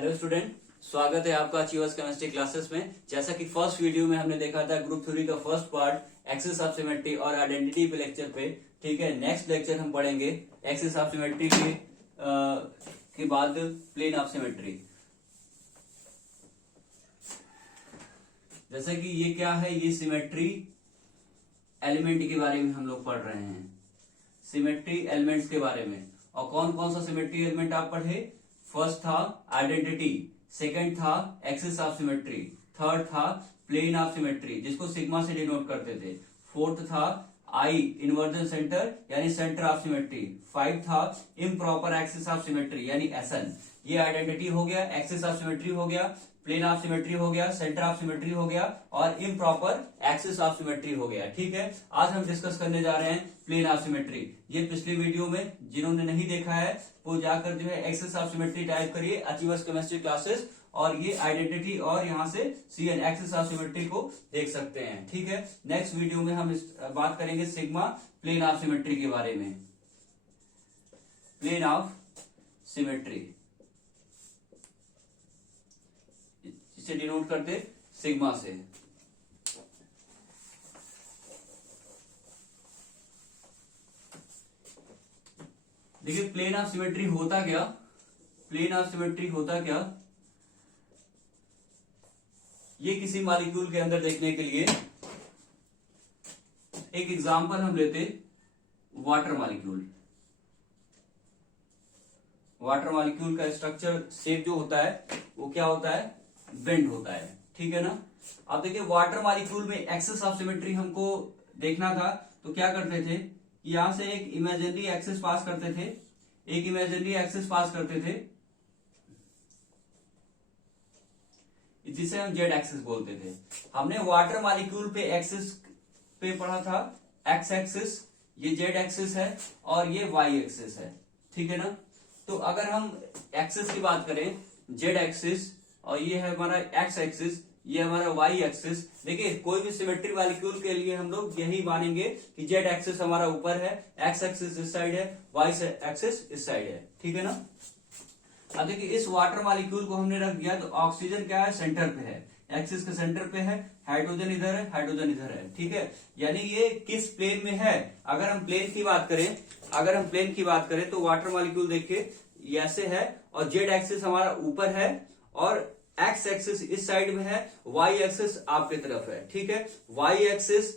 Hello student, स्वागत है आपका अचीवर्स केमिस्ट्री क्लासेस में। जैसा कि फर्स्ट वीडियो में हमने देखा था ग्रुप थ्योरी का first part axis of symmetry और आइडेंटिटी पे लेक्चर पे। ठीक है, नेक्स्ट लेक्चर हम पढ़ेंगे एक्सिस ऑफ सिमेट्री के बाद प्लेन ऑफ सिमेट्री। जैसा कि ये क्या है, ये सिमेट्री एलिमेंट के बारे में हम लोग पढ़ रहे हैं, सिमेट्री एलिमेंट्स के बारे में। और कौन कौन सा सिमेट्री एलिमेंट आप पढ़े? फर्स्ट था आइडेंटिटी, सेकंड था एक्सिस ऑफ सिमेट्री, थर्ड था प्लेन ऑफ सिमेट्री जिसको सिग्मा से डिनोट करते थे, फोर्थ था आई इन्वर्जन सेंटर यानी सेंटर ऑफ सिमेट्री, फाइव था इम्प्रॉपर एक्सिस ऑफ सिमेट्री यानी एसएन। ये आइडेंटिटी हो गया, एक्सिस ऑफ सिमेट्री हो गया, प्लेन ऑफ सिमेट्री हो गया, सेंटर ऑफ सिमेट्री हो गया और इम्प्रॉपर एक्सिस ऑफ सिमेट्री हो गया। ठीक है, आज हम डिस्कस करने जा रहे हैं प्लेन ऑफ सिमेट्री। ये पिछली वीडियो में जिन्होंने नहीं देखा है वो जाकर जो है एक्सिस ऑफ सिमेट्री टाइप करिए अचीवर्स केमिस्ट्री क्लासेस, और ये आइडेंटिटी और यहाँ से सीएन एक्सिस ऑफ सिमेट्री को देख सकते हैं। ठीक है, नेक्स्ट वीडियो में हम बात करेंगे सिग्मा प्लेन ऑफ सिमेट्री के बारे में। प्लेन ऑफ सिमेट्री इसे डिनोट करते सिग्मा से। देखिए प्लेन ऑफ सिमेट्री होता क्या, प्लेन ऑफ सिमेट्री होता क्या, ये किसी मॉलिक्यूल के अंदर देखने के लिए एक एग्जांपल हम लेते वाटर मॉलिक्यूल। वाटर मॉलिक्यूल का स्ट्रक्चर शेप जो होता है वो क्या होता है, बेंड होता है। ठीक है ना। अब देखिए वाटर मॉलिक्यूल में एक्सिस ऑफ सिमेट्री हमको देखना था तो क्या करते थे, यहां से एक इमेजिनरी एक्सिस पास करते थे, एक इमेजिनरी एक्सिस पास करते थे जिसे हम जेड एक्सिस बोलते थे। हमने वाटर मॉलिक्यूल पे एक्सिस पे पढ़ा था एक्स एक्सिस, ये जेड एक्सिस है और ये वाई एक्सिस है। ठीक है ना। तो अगर हम एक्सिस की बात करें जेड एक्सिस और ये है हमारा एक्स एक्सिस, ये हमारा वाई एक्सिस। देखिए कोई भी सिमेट्री मॉलिक्यूल के लिए हम लोग यही मानेंगे कि जेड एक्सिस हमारा ऊपर है, एक्स एक्सिस इस साइड है, वाई एक्सिस इस साइड है। ठीक है ना। अब देखिए इस वाटर मॉलिक्यूल को हमने रख दिया तो ऑक्सीजन क्या है, सेंटर पे है, एक्सिस के सेंटर पे है, हाइड्रोजन इधर है, हाइड्रोजन इधर है। ठीक है, यानी ये किस प्लेन में है। अगर हम प्लेन की बात करें, अगर हम प्लेन की बात करें तो वाटर मॉलिक्यूल देखिए ऐसे है और जेड एक्सिस हमारा ऊपर है और एक्स एक्सिस इस साइड में है, वाई एक्सिस आपके तरफ है। ठीक है, वाई एक्सिस,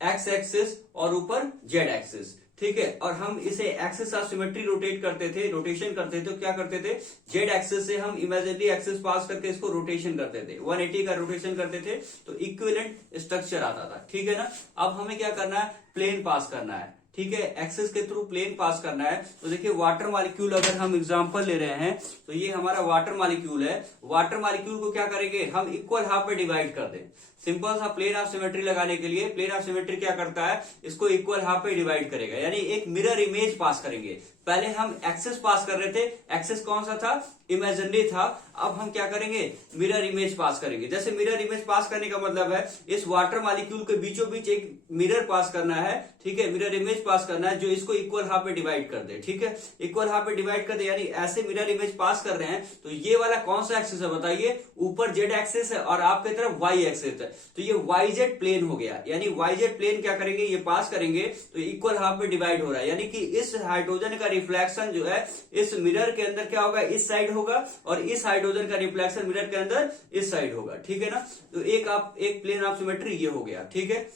एक्स एक्सिस और ऊपर जेड एक्सिस। ठीक है, और हम इसे एक्सिस ऑफ सिमेट्री रोटेट करते थे, रोटेशन करते थे तो क्या करते थे, जेड एक्सिस से हम इमेजिनरी एक्सिस पास करके इसको रोटेशन करते थे, 180 का रोटेशन करते थे तो इक्विवेलेंट स्ट्रक्चर आता था। ठीक है ना। अब हमें क्या करना है, प्लेन पास करना है। ठीक है, एक्सिस के थ्रू प्लेन पास करना है। तो देखिए वाटर मॉलिक्यूल अगर हम एग्जांपल ले रहे हैं तो ये हमारा वाटर मॉलिक्यूल है। वाटर मॉलिक्यूल को क्या करेंगे, हम इक्वल हाफ में डिवाइड कर दें। सिंपल सा प्लेन ऑफ सिमेट्री लगाने के लिए प्लेन ऑफ सिमेट्री क्या करता है, इसको इक्वल हाफ में डिवाइड करेगा, यानी एक मिरर इमेज पास करेंगे। पहले हम एक्सिस पास कर रहे थे, एक्सिस कौन सा था, इमेजिनरी था। अब हम क्या करेंगे, मिरर इमेज पास करेंगे। जैसे मिरर इमेज पास करने का मतलब है इस वाटर मॉलिक्यूल के बीचों बीच एक मिरर पास करना है। ठीक है, मिरर इमेज पास करना है जो इसको इक्वल हाफ में डिवाइड कर दे। ठीक है, इक्वल हाफ में डिवाइड कर दे यानी ऐसे मिरर इमेज पास कर रहे हैं। तो ये वाला कौन सा एक्सिस है बताइए, ऊपर जेड एक्सिस है और आपकी तरफ वाई एक्सिस है, तो ये वाई जेड प्लेन हो गया। यानी वाई जेड प्लेन क्या करेंगे, ये पास करेंगे तो इक्वल हाफ में डिवाइड हो रहा है, यानी कि इस हाइड्रोजन का रिफ्लेक्शन जो है इस मिरर के अंदर क्या होगा, इस साइड होगा और इस हाइड्रोजन का रिफ्लेक्शन मिरर के अंदर इस साइड होगा। ठीक है ना। तो एक प्लेन ऑफ सिमेट्री ये हो गया। ठीक है,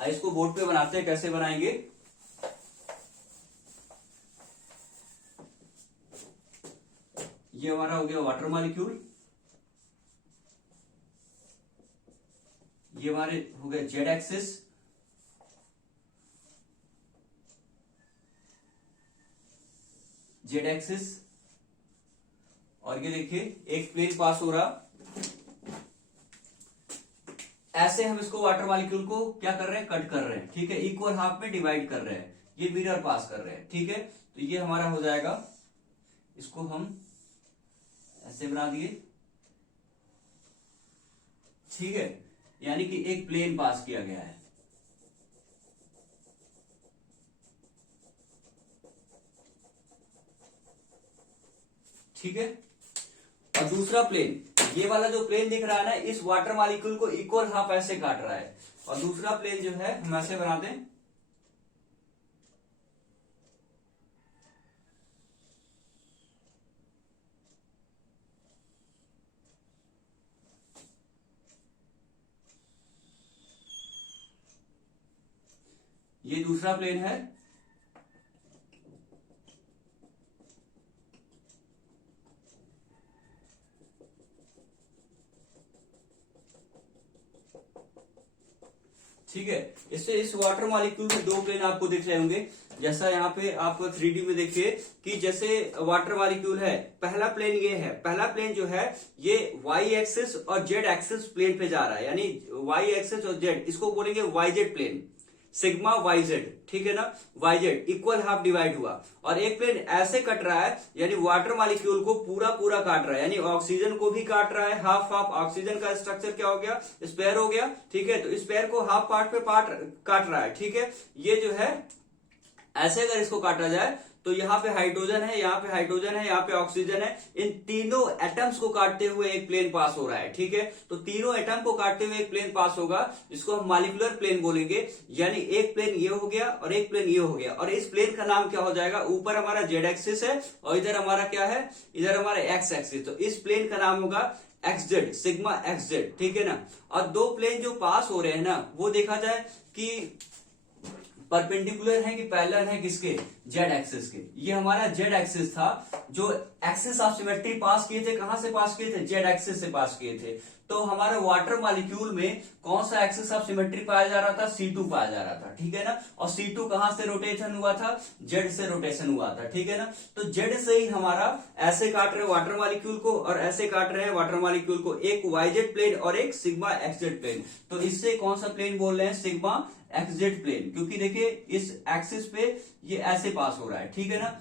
इसको बोर्ड पे बनाते हैं, कैसे बनाएंगे। ये हमारा हो गया वाटर मॉलिक्यूल, ये हमारे हो गए जेड एक्सिस, जेड एक्सिस, और ये देखिए एक प्लेन पास हो रहा। ऐसे हम इसको वाटर मॉलिक्यूल को क्या कर रहे हैं, कट कर रहे हैं। ठीक है, इक्वल हाफ में डिवाइड कर रहे हैं, ये मिरर पास कर रहे हैं। ठीक है, तो ये हमारा हो जाएगा, इसको हम ऐसे बना दिए। ठीक है, यानी कि एक प्लेन पास किया गया है। ठीक है, और दूसरा प्लेन, ये वाला जो प्लेन दिख रहा है ना, इस वाटर मॉलिक्यूल को इक्वल हाफ ऐसे काट रहा है, और दूसरा प्लेन जो है हम ऐसे बना दें, ये दूसरा प्लेन है। ठीक है, इससे इस वाटर मॉलिक्यूल में दो प्लेन आपको दिख रहे होंगे, जैसा यहाँ पे आपको 3D में देखिए कि जैसे वाटर मॉलिक्यूल है, पहला प्लेन ये है, पहला प्लेन जो है ये y एक्सिस और z एक्सिस प्लेन पे जा रहा है, यानी y एक्सिस और z, इसको बोलेंगे yz प्लेन, सिग्मा yz, ठीक है ना, yz इक्वल हाफ डिवाइड हुआ, और एक प्लेन ऐसे कट रहा है, यानी वाटर मॉलिक्यूल को पूरा पूरा काट रहा है, यानी ऑक्सीजन को भी काट रहा है, हाफ हाफ। ऑक्सीजन का स्ट्रक्चर क्या हो गया, स्पेयर हो गया, ठीक है, तो स्पेयर को हाफ पार्ट पे पार्ट काट रहा है, ठीक है। ये जो है ऐसे अगर इसको काटा जाए तो यहाँ पे हाइड्रोजन है, यहाँ पे हाइड्रोजन है, यहाँ पे ऑक्सीजन है, इन तीनों एटम्स को काटते हुए एक प्लेन पास हो रहा है, ठीक है। तो तीनों एटम को काटते हुए एक प्लेन पास होगा, जिसको हम मॉलिक्यूलर प्लेन बोलेंगे, यानी एक प्लेन ये हो गया और एक प्लेन ये हो गया, और इस प्लेन का नाम क्या हो जाएगा, ऊपर हमारा जेड एक्सिस है और इधर हमारा क्या है, इधर हमारा एक्स एक्सिस, तो इस प्लेन का नाम होगा XZ, सिग्मा XZ, ठीक है ना। और दो प्लेन जो पास हो रहे हैं ना, वो देखा जाए कि परपेंडिकुलर है कि पैरेलल है, किसके, जेड एक्सिस के। ये हमारा जेड एक्सिस था, जो एक्सिस ऑफ सिमेट्री पास किए थे, कहां से पास किए थे, जेड एक्सिस से पास किए थे। तो हमारे वाटर मॉलिक्यूल में कौन सा एक्सिस ऑफ सिमेट्री पाया जा रहा था, C2 पाया जा रहा था, ठीक है ना। और C2 कहां से रोटेशन हुआ था, जेड से रोटेशन हुआ था, ठीक है ना। तो जेड से ही हमारा ऐसे काट रहे वाटर मॉलिक्यूल को और ऐसे काट रहे हैं वाटर मॉलिक्यूल को, एक YZ प्लेन और एक सिग्मा XZ प्लेन। तो इससे कौन सा प्लेन बोल रहे हैं, सिग्मा XZ प्लेन, क्योंकि देखिए इस एक्सिस पे ये ऐसे पास हो रहा है, ठीक है ना।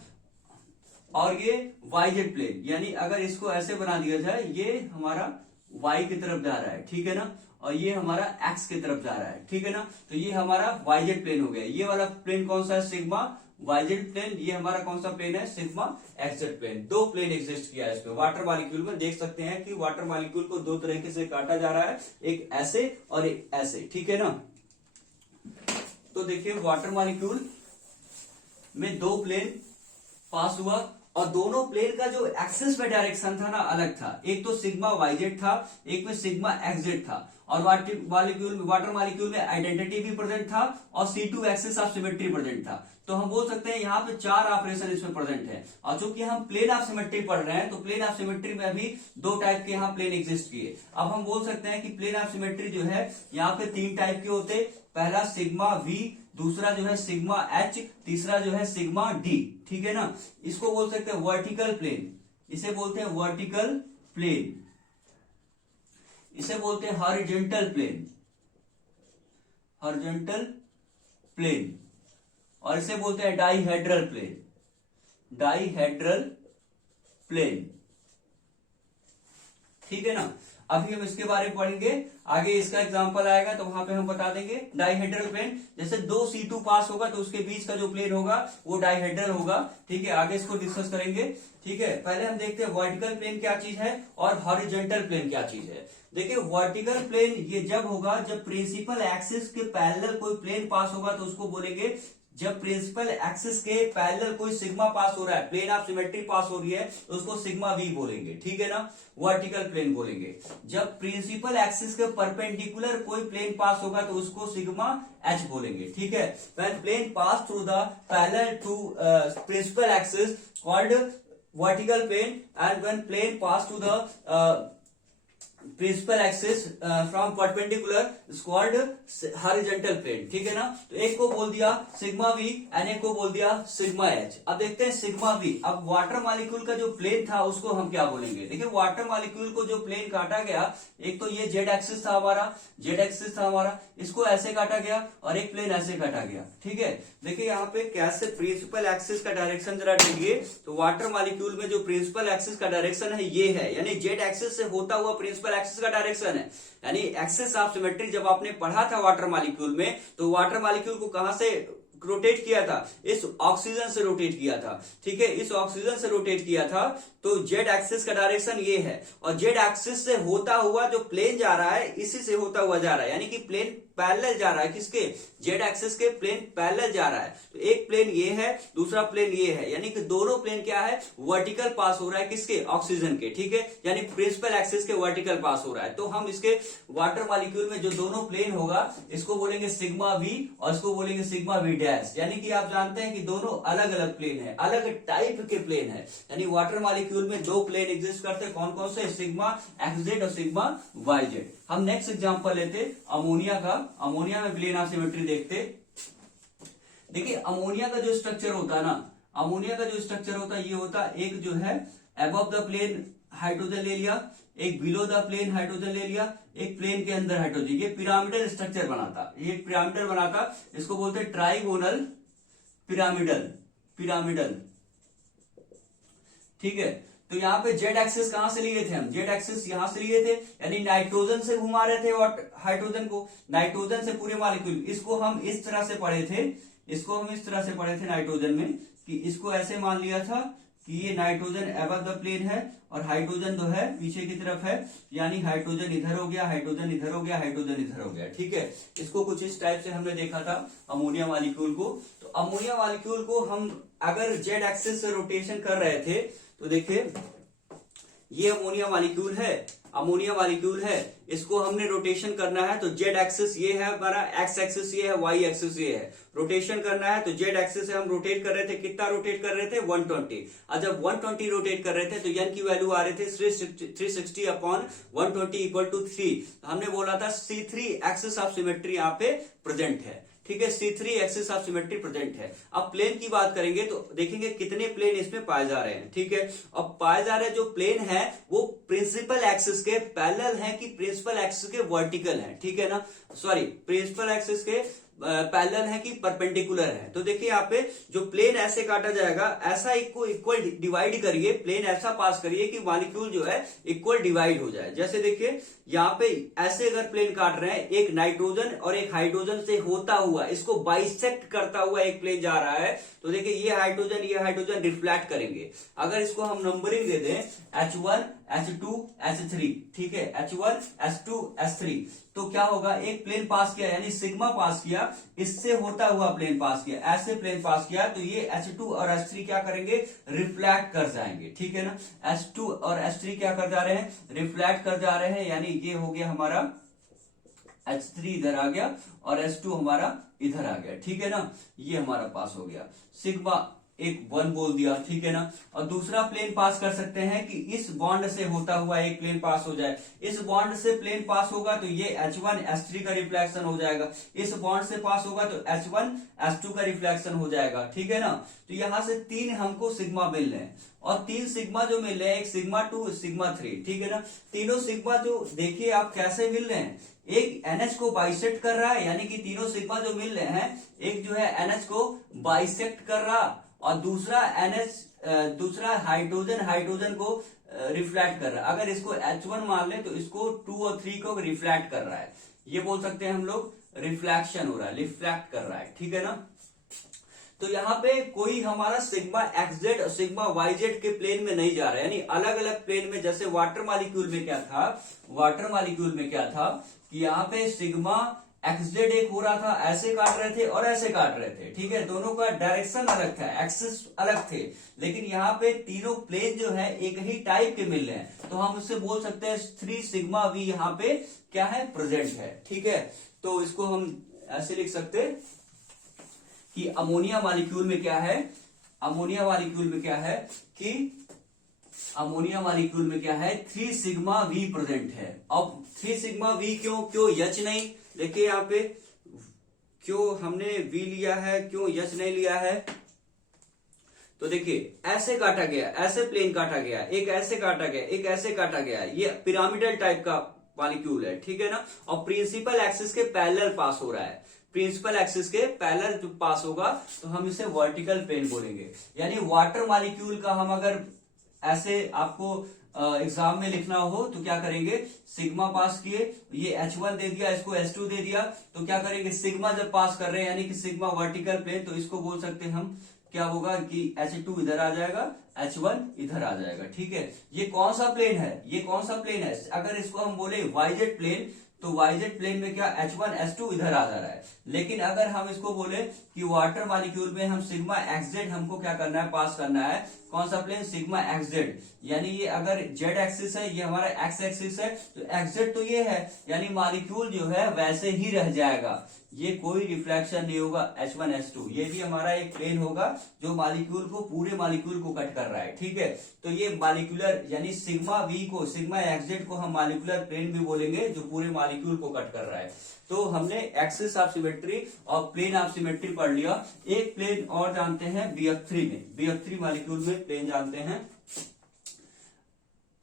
और ये YZ प्लेन, यानी अगर इसको ऐसे बना दिया जाए, ये हमारा y की तरफ जा रहा है, ठीक है ना, और ये हमारा x की तरफ जा रहा है, ठीक है ना। तो ये हमारा YZ प्लेन हो गया। ये वाला प्लेन कौन सा है, सिग्मा YZ प्लेन। ये हमारा कौन सा प्लेन है, सिग्मा XZ प्लेन। दो प्लेन एग्जिस्ट किया है इसमें वाटर मॉलिक्यूल में। देख सकते हैं कि वाटर मॉलिक्यूल को दो तरीके से काटा जा रहा है, एक ऐसे और एक ऐसे, ठीक है ना। तो देखिए वाटर मॉलिक्यूल में दो प्लेन पास हुआ, और दोनों प्लेन का जो एक्सिस में डायरेक्शन था ना, अलग था। एक तो सिग्मा YZ था, एक में सिग्मा XZ था। और वाटर मॉलिक्यूल में आइडेंटिटी भी प्रेजेंट था, और C2 axis of symmetry present था। तो हम बोल सकते हैं यहाँ पे चार ऑपरेशन इसमें प्रेजेंट है। और चूंकि हम प्लेन ऑफ सिमेट्री पढ़ रहे हैं, तो प्लेन ऑफ सिमेट्री में अभी दो टाइप के यहाँ प्लेन एग्जिस्ट किए। अब हम बोल सकते हैं कि प्लेन ऑफ सिमेट्री जो है, यहाँ पे तीन टाइप के होते। पहला सिग्मा V, दूसरा जो है सिग्मा H, तीसरा जो है सिग्मा D, ठीक है ना। इसको बोल सकते हैं वर्टिकल प्लेन, इसे बोलते हैं वर्टिकल प्लेन, इसे बोलते हैं हॉरिजॉन्टल प्लेन, हॉरिजॉन्टल प्लेन, और इसे बोलते हैं डाइहेड्रल प्लेन, डाइहेड्रल प्लेन, ठीक है ना। अभी हम इसके बारे में पढ़ेंगे, आगे इसका एग्जांपल आएगा तो वहां पे हम बता देंगे। डाइहेड्रल प्लेन, जैसे दो C2 पास होगा तो उसके बीच का जो प्लेन होगा वो डाइहेड्रल होगा, ठीक है। आगे इसको डिस्कस करेंगे, ठीक है। पहले हम देखते हैं वर्टिकल प्लेन क्या चीज है और हॉरिजॉन्टल प्लेन क्या चीज है। देखिए वर्टिकल प्लेन ये जब होगा जब प्रिंसिपल एक्सिस के पैरेलल कोई प्लेन पास होगा, तो उसको बोलेंगे, जब प्रिंसिपल एक्सिस के पैरेलल कोई सिग्मा पास हो रहा है, प्लेन ऑफ सिमेट्री पास हो रही है, तो उसको सिग्मा V बोलेंगे, ठीक है ना, वर्टिकल प्लेन बोलेंगे। जब प्रिंसिपल एक्सिस के परपेंडिकुलर कोई प्लेन पास होगा तो उसको सिग्मा H बोलेंगे, ठीक है। When plane pass through the parallel to principal axis called vertical plane, and when plane pass to the principal axis from perpendicular is called horizontal plane, ठीक है ना। तो एक को बोल दिया सिग्मा V एंड एक को बोल दिया सिग्मा H। अब देखते हैं सिग्मा V। अब वाटर मॉलिक्यूल का जो प्लेन था उसको हम क्या बोलेंगे। देखिए वाटर मॉलिक्यूल को जो प्लेन काटा गया, एक तो ये जेड एक्सिस था हमारा, जेड एक्सिस था हमारा, इसको ऐसे काटा गया और एक प्लेन ऐसे काटा गया, ठीक है। देखिए यहाँ पे कैसे प्रिंसिपल एक्सिस का डायरेक्शन जरा देखिए, तो वाटर मॉलिक्यूल में जो प्रिंसिपल एक्सिस का डायरेक्शन है ये है, यानी जेड एक्सिस से होता हुआ प्रिंसिपल एक्सिस का डायरेक्शन है। यानी एक्सिस ऑफ सिमेट्री जब आपने पढ़ा था वाटर मॉलिक्यूल में, तो वाटर मॉलिक्यूल को कहां से रोटेट किया था, इस ऑक्सीजन से रोटेट किया था, ठीक है, इस ऑक्सीजन से रोटेट किया था, तो जेड एक्सिस का डायरेक्शन ये है, और जेड एक्सिस से होता हुआ जो प्लेन जा रहा है इसी से होता हुआ जा रहा है, यानी कि प्लेन पैरेलल जा रहा है, किसके, जेड एक्सिस के प्लेन पैरेलल जा रहा है। तो एक प्लेन ये है, दूसरा प्लेन ये है, यानी कि दोनों प्लेन क्या है, वर्टिकल पास हो रहा है, किसके, ऑक्सीजन के, ठीक है, यानी प्रिंसिपल एक्सिस के वर्टिकल पास हो रहा है। तो हम इसके वाटर मॉलिक्यूल में जो दोनों प्लेन होगा इसको बोलेंगे सिग्मा वी और इसको बोलेंगे सिग्मा वी डैश, यानी कि आप जानते हैं कि दोनों अलग अलग प्लेन है, अलग टाइप के प्लेन है, यानी वाटर मॉलिक्यूल में दो प्लेन एग्जिस्ट करते हैं, कौन कौन से, सिग्मा एक्सजेड और सिग्मा वाईजेड। हम नेक्स्ट एग्जांपल लेते अमोनिया का। अमोनिया में प्लेन ऑफ सिमेट्री देखते। देखिए अमोनिया का जो स्ट्रक्चर होता है ना, अमोनिया का जो स्ट्रक्चर होता है ये होता है, एक जो है अबव द प्लेन हाइड्रोजन ले लिया, एक बिलो द प्लेन हाइड्रोजन ले लिया, एक प्लेन के अंदर हाइड्रोजन, ये पिरामिडल स्ट्रक्चर बनाता, ये पिरामिडल बनाता, इसको बोलते हैं ट्राइगोनल पिरामिडल, पिरामिडल, ठीक है। तो यहाँ पे जेड एक्सिस कहां से लिए थे हम, जेड एक्सिस यहां से लिए थे, यानी नाइट्रोजन से घुमा रहे थे और हाइड्रोजन को, नाइट्रोजन से पूरे मॉलिक्यूल, इसको हम इस तरह से पढ़े थे, इसको हम इस तरह से पढ़े थे नाइट्रोजन में, कि इसको ऐसे मान लिया था कि ये नाइट्रोजन अबव द प्लेन है और हाइड्रोजन जो है पीछे की तरफ है, यानी हाइड्रोजन इधर हो गया, हाइड्रोजन इधर हो गया, हाइड्रोजन इधर हो गया, ठीक है। इसको कुछ इस टाइप से हमने देखा था अमोनिया मॉलिक्यूल को। तो अमोनिया मॉलिक्यूल को हम अगर जेड एक्सिस से रोटेशन कर रहे थे, तो देखिए ये अमोनिया मॉलिक्यूल है, अमोनिया मॉलिक्यूल है, इसको हमने रोटेशन करना है, तो जेड एक्सिस ये है हमारा, एक्स एक्सिस ये है, वाई एक्सिस ये है, रोटेशन करना है, तो जेड एक्सिस से हम रोटेट कर रहे थे, कितना रोटेट कर रहे थे, 120, और जब 120 रोटेट कर रहे थे तो एन की वैल्यू आ रहे थे 360 अपॉन 120 इक्वल टू 3, हमने बोला था C3 एक्सिस ऑफ सिमेट्री यहाँ पे प्रेजेंट है, ठीक है, C3 axis of symmetry present है। अब प्लेन की बात करेंगे तो देखेंगे कितने प्लेन इसमें पाए जा रहे हैं, ठीक है। अब पाए जा रहे जो प्लेन है वो प्रिंसिपल एक्सिस के पैरेलल है कि प्रिंसिपल एक्सिस के वर्टिकल है, ठीक है ना, सॉरी प्रिंसिपल एक्सिस के पैरेलल है कि परपेंडिकुलर है। तो देखिए यहाँ पे जो प्लेन ऐसे काटा जाएगा, ऐसा इक्वल डिवाइड करिए, प्लेन ऐसा पास करिए कि मॉलिक्यूल जो है इक्वल डिवाइड हो जाए। जैसे देखिए यहाँ पे ऐसे अगर प्लेन काट रहे हैं, एक नाइट्रोजन और एक हाइड्रोजन से होता हुआ, इसको बाइसेक्ट करता हुआ एक प्लेन जा रहा है, तो देखिए ये हाइड्रोजन रिफ्लेक्ट करेंगे। अगर इसको हम नंबरिंग दे दें H1 H2 H3, ठीक है, H1 H2 H3, तो क्या होगा, एक प्लेन पास किया यानी सिग्मा पास किया, इससे होता हुआ प्लेन पास किया, ऐसे प्लेन पास किया, तो ये H2 और H3 क्या करेंगे, रिफ्लेक्ट कर जाएंगे, ठीक है ना। H2 और H3 क्या कर जा रहे हैं, रिफ्लेक्ट कर जा रहे हैं, यानी ये हो गया हमारा H3 इधर आ गया और H2 हमारा इधर आ गया, ठीक है ना, ये हमारा पास हो गया, सिग्मा एक 1 बोल दिया, ठीक है ना। और दूसरा प्लेन पास कर सकते हैं कि इस बॉन्ड से होता हुआ एक प्लेन पास हो जाए, इस बॉन्ड से प्लेन पास होगा तो ये H1 H3 का रिफ्लेक्शन हो जाएगा, इस बॉन्ड से पास होगा तो H1 H2 का रिफ्लेक्शन हो जाएगा, ठीक है ना। तो यहां से 3 हमको सिग्मा मिल रहे हैं और 3 सिग्मा जो मिल रहे हैं, एक सिग्मा 2 सिग्मा 3, ठीक है ना। तीनों सिग्मा जो देखिए आप कैसे मिल रहे हैं, एक NH को बाइसेक्ट कर रहा है, यानी कि तीनों सिग्मा जो मिल रहे हैं, एक जो है NH को बाइसेक्ट कर रहा और दूसरा दूसरा हाइड्रोजन को रिफ्लेक्ट कर रहा है। अगर इसको H1 मान ले तो इसको 2 और 3 को रिफ्लेक्ट कर रहा है, ये बोल सकते हैं हम लोग रिफ्लेक्शन हो रहा है, रिफ्लेक्ट कर रहा है, ठीक है ना। तो यहाँ पे कोई हमारा सिग्मा एक्सजेड और सिग्मा वाईजेड के प्लेन में नहीं जा रहा है, यानी अलग अलग प्लेन में। जैसे वाटर मॉलिक्यूल में क्या था, वाटर मॉलिक्यूल में क्या था कि यहाँ पे सिग्मा एक्सजेड एक हो रहा था, ऐसे काट रहे थे और ऐसे काट रहे थे, ठीक है, दोनों का डायरेक्शन अलग था, एक्सिस अलग थे, लेकिन यहाँ पे तीनों प्लेन जो है एक ही टाइप के मिल रहे हैं, तो हम उससे बोल सकते हैं 3 सिग्मा वी यहाँ पे क्या है, प्रेजेंट है, ठीक है। तो इसको हम ऐसे लिख सकते कि अमोनिया मॉलिक्यूल में क्या है, अमोनिया मॉलिक्यूल में क्या है कि अमोनिया मॉलिक्यूल में क्या है, 3 सिग्मा वी प्रेजेंट है। अब 3 सिग्मा वी क्यों H नहीं, देखिए यहाँ पे क्यों हमने V लिया है, क्यों H नहीं लिया है, तो देखिए ऐसे काटा गया, ऐसे प्लेन काटा गया, एक ऐसे काटा गया, एक ऐसे काटा गया, ये पिरामिडल टाइप का मॉलिक्यूल है, ठीक है ना। और प्रिंसिपल एक्सिस के पैरेलल पास हो रहा है, प्रिंसिपल एक्सिस के पैरेलल जो पास होगा तो हम इसे वर्टिकल प्लेन बोलेंगे। यानी वाटर मॉलिक्यूल का हम अगर ऐसे आपको एग्जाम में लिखना हो तो क्या करेंगे, सिग्मा पास किए, ये H1 दे दिया, इसको H2 दे दिया, तो क्या करेंगे, सिग्मा जब पास कर रहे हैं यानी कि सिग्मा वर्टिकल प्लेन, तो इसको बोल सकते हैं हम, क्या होगा कि H2 इधर आ जाएगा, H1 इधर आ जाएगा। ठीक है, ये कौन सा प्लेन है, ये कौन सा प्लेन है, अगर इसको हम बोले YZ प्लेन, तो YZ प्लेन में क्या H1 H2 इधर आ जा रहा है। लेकिन अगर हम इसको बोले कि वाटर मॉलिक्यूल में हम सिग्मा XZ हमको क्या करना है, पास करना है, कौन सा प्लेन, सिग्मा XZ, यानी ये अगर Z एक्सिस है, ये हमारा X एक्सिस है, तो XZ तो ये है, यानी मॉलिक्यूल जो है वैसे ही रह जाएगा, ये कोई रिफ्लेक्शन नहीं होगा H1 H2, ये भी हमारा एक प्लेन होगा जो मॉलिक्यूल को, पूरे मॉलिक्यूल को कट कर रहा है। ठीक है, तो ये मॉलिक्यूलर यानी सिग्मा V को, सिग्मा XZ को हम मॉलिक्यूलर प्लेन भी बोलेंगे जो पूरे मॉलिक्यूल को कट कर रहा है। तो हमने एक्सिस ऑफ सिमेट्री और प्लेन ऑफ सिमेट्री पढ़ लिया। एक प्लेन और जानते हैं BF3 में, BF3 मॉलिक्यूल में प्लेन जानते हैं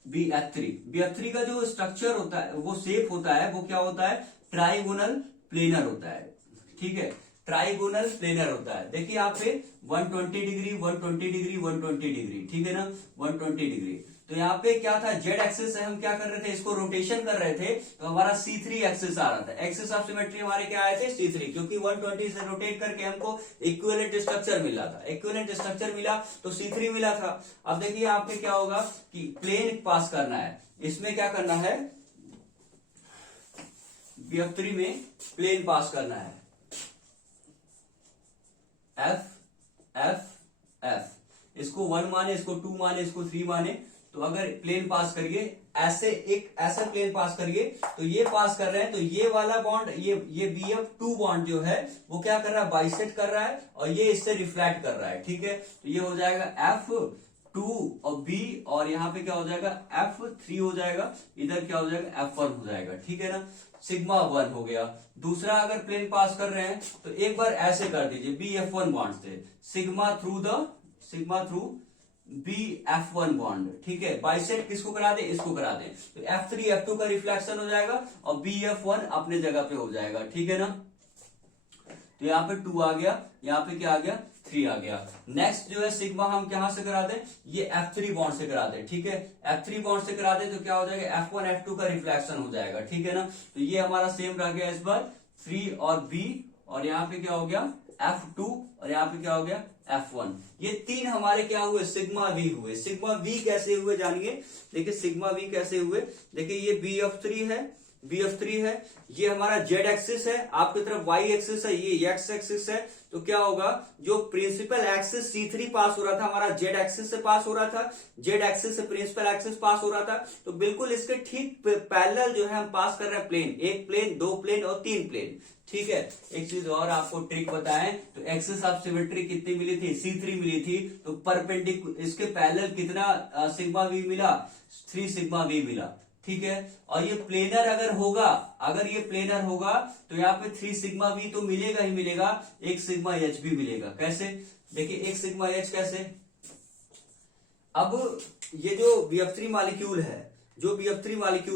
BF3 का जो स्ट्रक्चर होता है, वो शेप होता है, वो क्या होता है, ट्राइगोनल प्लेनर होता है। ठीक है, ट्राइगोनल प्लेनर होता है। देखिए यहाँ पे 120 डिग्री 120 डिग्री 120 डिग्री, ठीक है ना, 120 डिग्री। तो यहाँ पे क्या था, जेड एक्सिस से हम क्या कर रहे थे, इसको रोटेशन कर रहे थे, तो हमारा C3 एक्सिस आ रहा था। एक्सिस ऑफ सिमेट्री हमारे क्या आए थे, C3, क्योंकि 120 से रोटेट करके हमको इक्विवेलेंट स्ट्रक्चर मिल रहा था, इक्विवेलेंट स्ट्रक्चर मिला तो C3 मिला था। अब देखिए यहाँ पे क्या होगा कि प्लेन पास करना है, इसमें क्या करना है, BF3 में प्लेन पास करना है, F, इसको 1 माने, इसको 2 माने, इसको 3 माने, तो अगर प्लेन पास करिए, ऐसे एक ऐसा प्लेन पास करिए, तो ये पास कर रहे हैं, तो ये वाला बॉन्ड, ये BF2 बॉन्ड जो है वो क्या कर रहा है, बाइसेक्ट कर रहा है, और ये इससे रिफ्लेक्ट कर रहा है। ठीक है, तो ये हो जाएगा F2 और B, और यहाँ पे क्या हो जाएगा, F3 हो जाएगा, इधर क्या हो जाएगा, F1 हो जाएगा। ठीक है ना, सिग्मा 1 हो गया। दूसरा अगर प्लेन पास कर रहे हैं तो एक बार ऐसे कर दीजिए, BF1 बॉन्ड से सिग्मा थ्रू BF1 बॉन्ड। ठीक है, बाइसेक्ट किसको करा दे, इसको करा दे, तो F3 F2 का रिफ्लेक्शन हो जाएगा और BF1 अपने जगह पे हो जाएगा। ठीक है ना, तो यहाँ पे 2 आ गया, यहाँ पे क्या आ गया, 3 आ गया। नेक्स्ट जो है सिग्मा हम कहां से करा दे, ये F3 बॉन्ड से करा दे। ठीक है, F3 बॉन्ड से करा दे तो क्या हो जाएगा, F1 F2 का रिफ्लेक्शन हो जाएगा। ठीक है ना, तो ये हमारा सेम रह गया इस बार 3 और B, और यहाँ पे क्या हो गया F2, और यहाँ पे क्या हो गया F1। ये 3 हमारे क्या हुए, सिग्मा V हुए। सिग्मा V कैसे हुए जानिए, देखिए सिग्मा V कैसे हुए, देखिए ये BF3 है, ये हमारा Z एक्सिस है, आपकी तरफ Y एक्सिस है, ये X एक्सिस है। तो क्या होगा, जो प्रिंसिपल एक्सिस C3 पास हो रहा था हमारा Z एक्सिस से पास हो रहा था, Z एक्सिस से प्रिंसिपल एक्सिस पास हो रहा था, तो बिल्कुल इसके ठीक पैरेलल जो है हम पास कर रहे हैं प्लेन, एक प्लेन, 2 प्लेन और 3 प्लेन। ठीक है, एक चीज और आपको ट्रिक बताएं, तो एक्सिस ऑफ सिमेट्री कितनी मिली थी, C3 मिली थी, तो परपेंडिकुलर इसके पैरेलल कितना सिग्मा V मिला, 3 सिग्मा V मिला। ठीक है, और ये प्लेनर अगर ये प्लेनर होगा तो यहाँ पे 3 सिग्मा V तो मिलेगा ही मिलेगा, 1 सिग्मा H भी मिलेगा। कैसे, देखिए 1 सिग्मा H कैसे, अब ये जो BF3 मॉलिक्यूल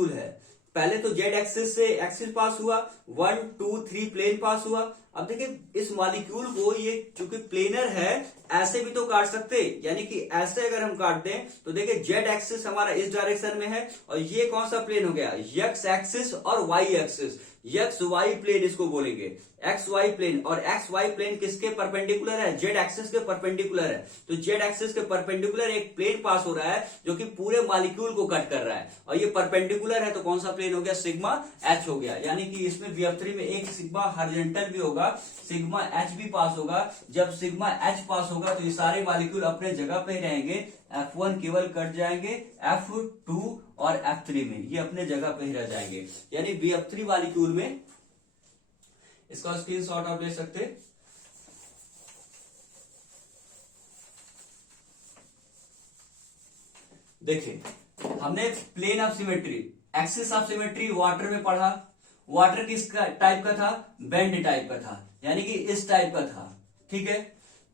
है, पहले तो Z एक्सिस से एक्सिस पास हुआ, 1 2 3 प्लेन पास हुआ। अब देखिए इस मॉलिक्यूल को, ये चूंकि प्लेनर है, ऐसे भी तो काट सकते, यानी कि ऐसे अगर हम काट दें तो देखिए Z एक्सिस हमारा इस डायरेक्शन में है, और ये कौन सा प्लेन हो गया, X एक्सिस और Y एक्सिस, XY प्लेन इसको बोलेंगे, XY प्लेन, और XY प्लेन किसके परपेंडिकुलर है, Z एक्सिस के परपेंडिकुलर है। तो Z एक्सिस के परपेंडिकुलर एक प्लेन पास हो रहा है जो कि पूरे मॉलिक्यूल को कट कर रहा है, और ये परपेंडिकुलर है, तो कौन सा प्लेन हो गया, सिग्मा H हो गया। यानी कि इसमें BF3 में एक सिग्मा हॉरिजॉन्टल भी होगा, सिग्मा H भी पास होगा। जब सिग्मा H पास होगा तो ये सारे मॉलिक्यूल अपने जगह पे रहेंगे, F1 केवल कट जाएंगे, F2 और F3 में ये अपने जगह पे ही रह जाएंगे। यानी BF3 मॉलिक्यूल में, इसका स्क्रीनशॉट आप ले सकते, देखिए हमने plane of symmetry, axis of symmetry water में पढ़ा। वाटर किस टाइप का था, बेंड टाइप का था, यानी कि इस टाइप का था। ठीक है,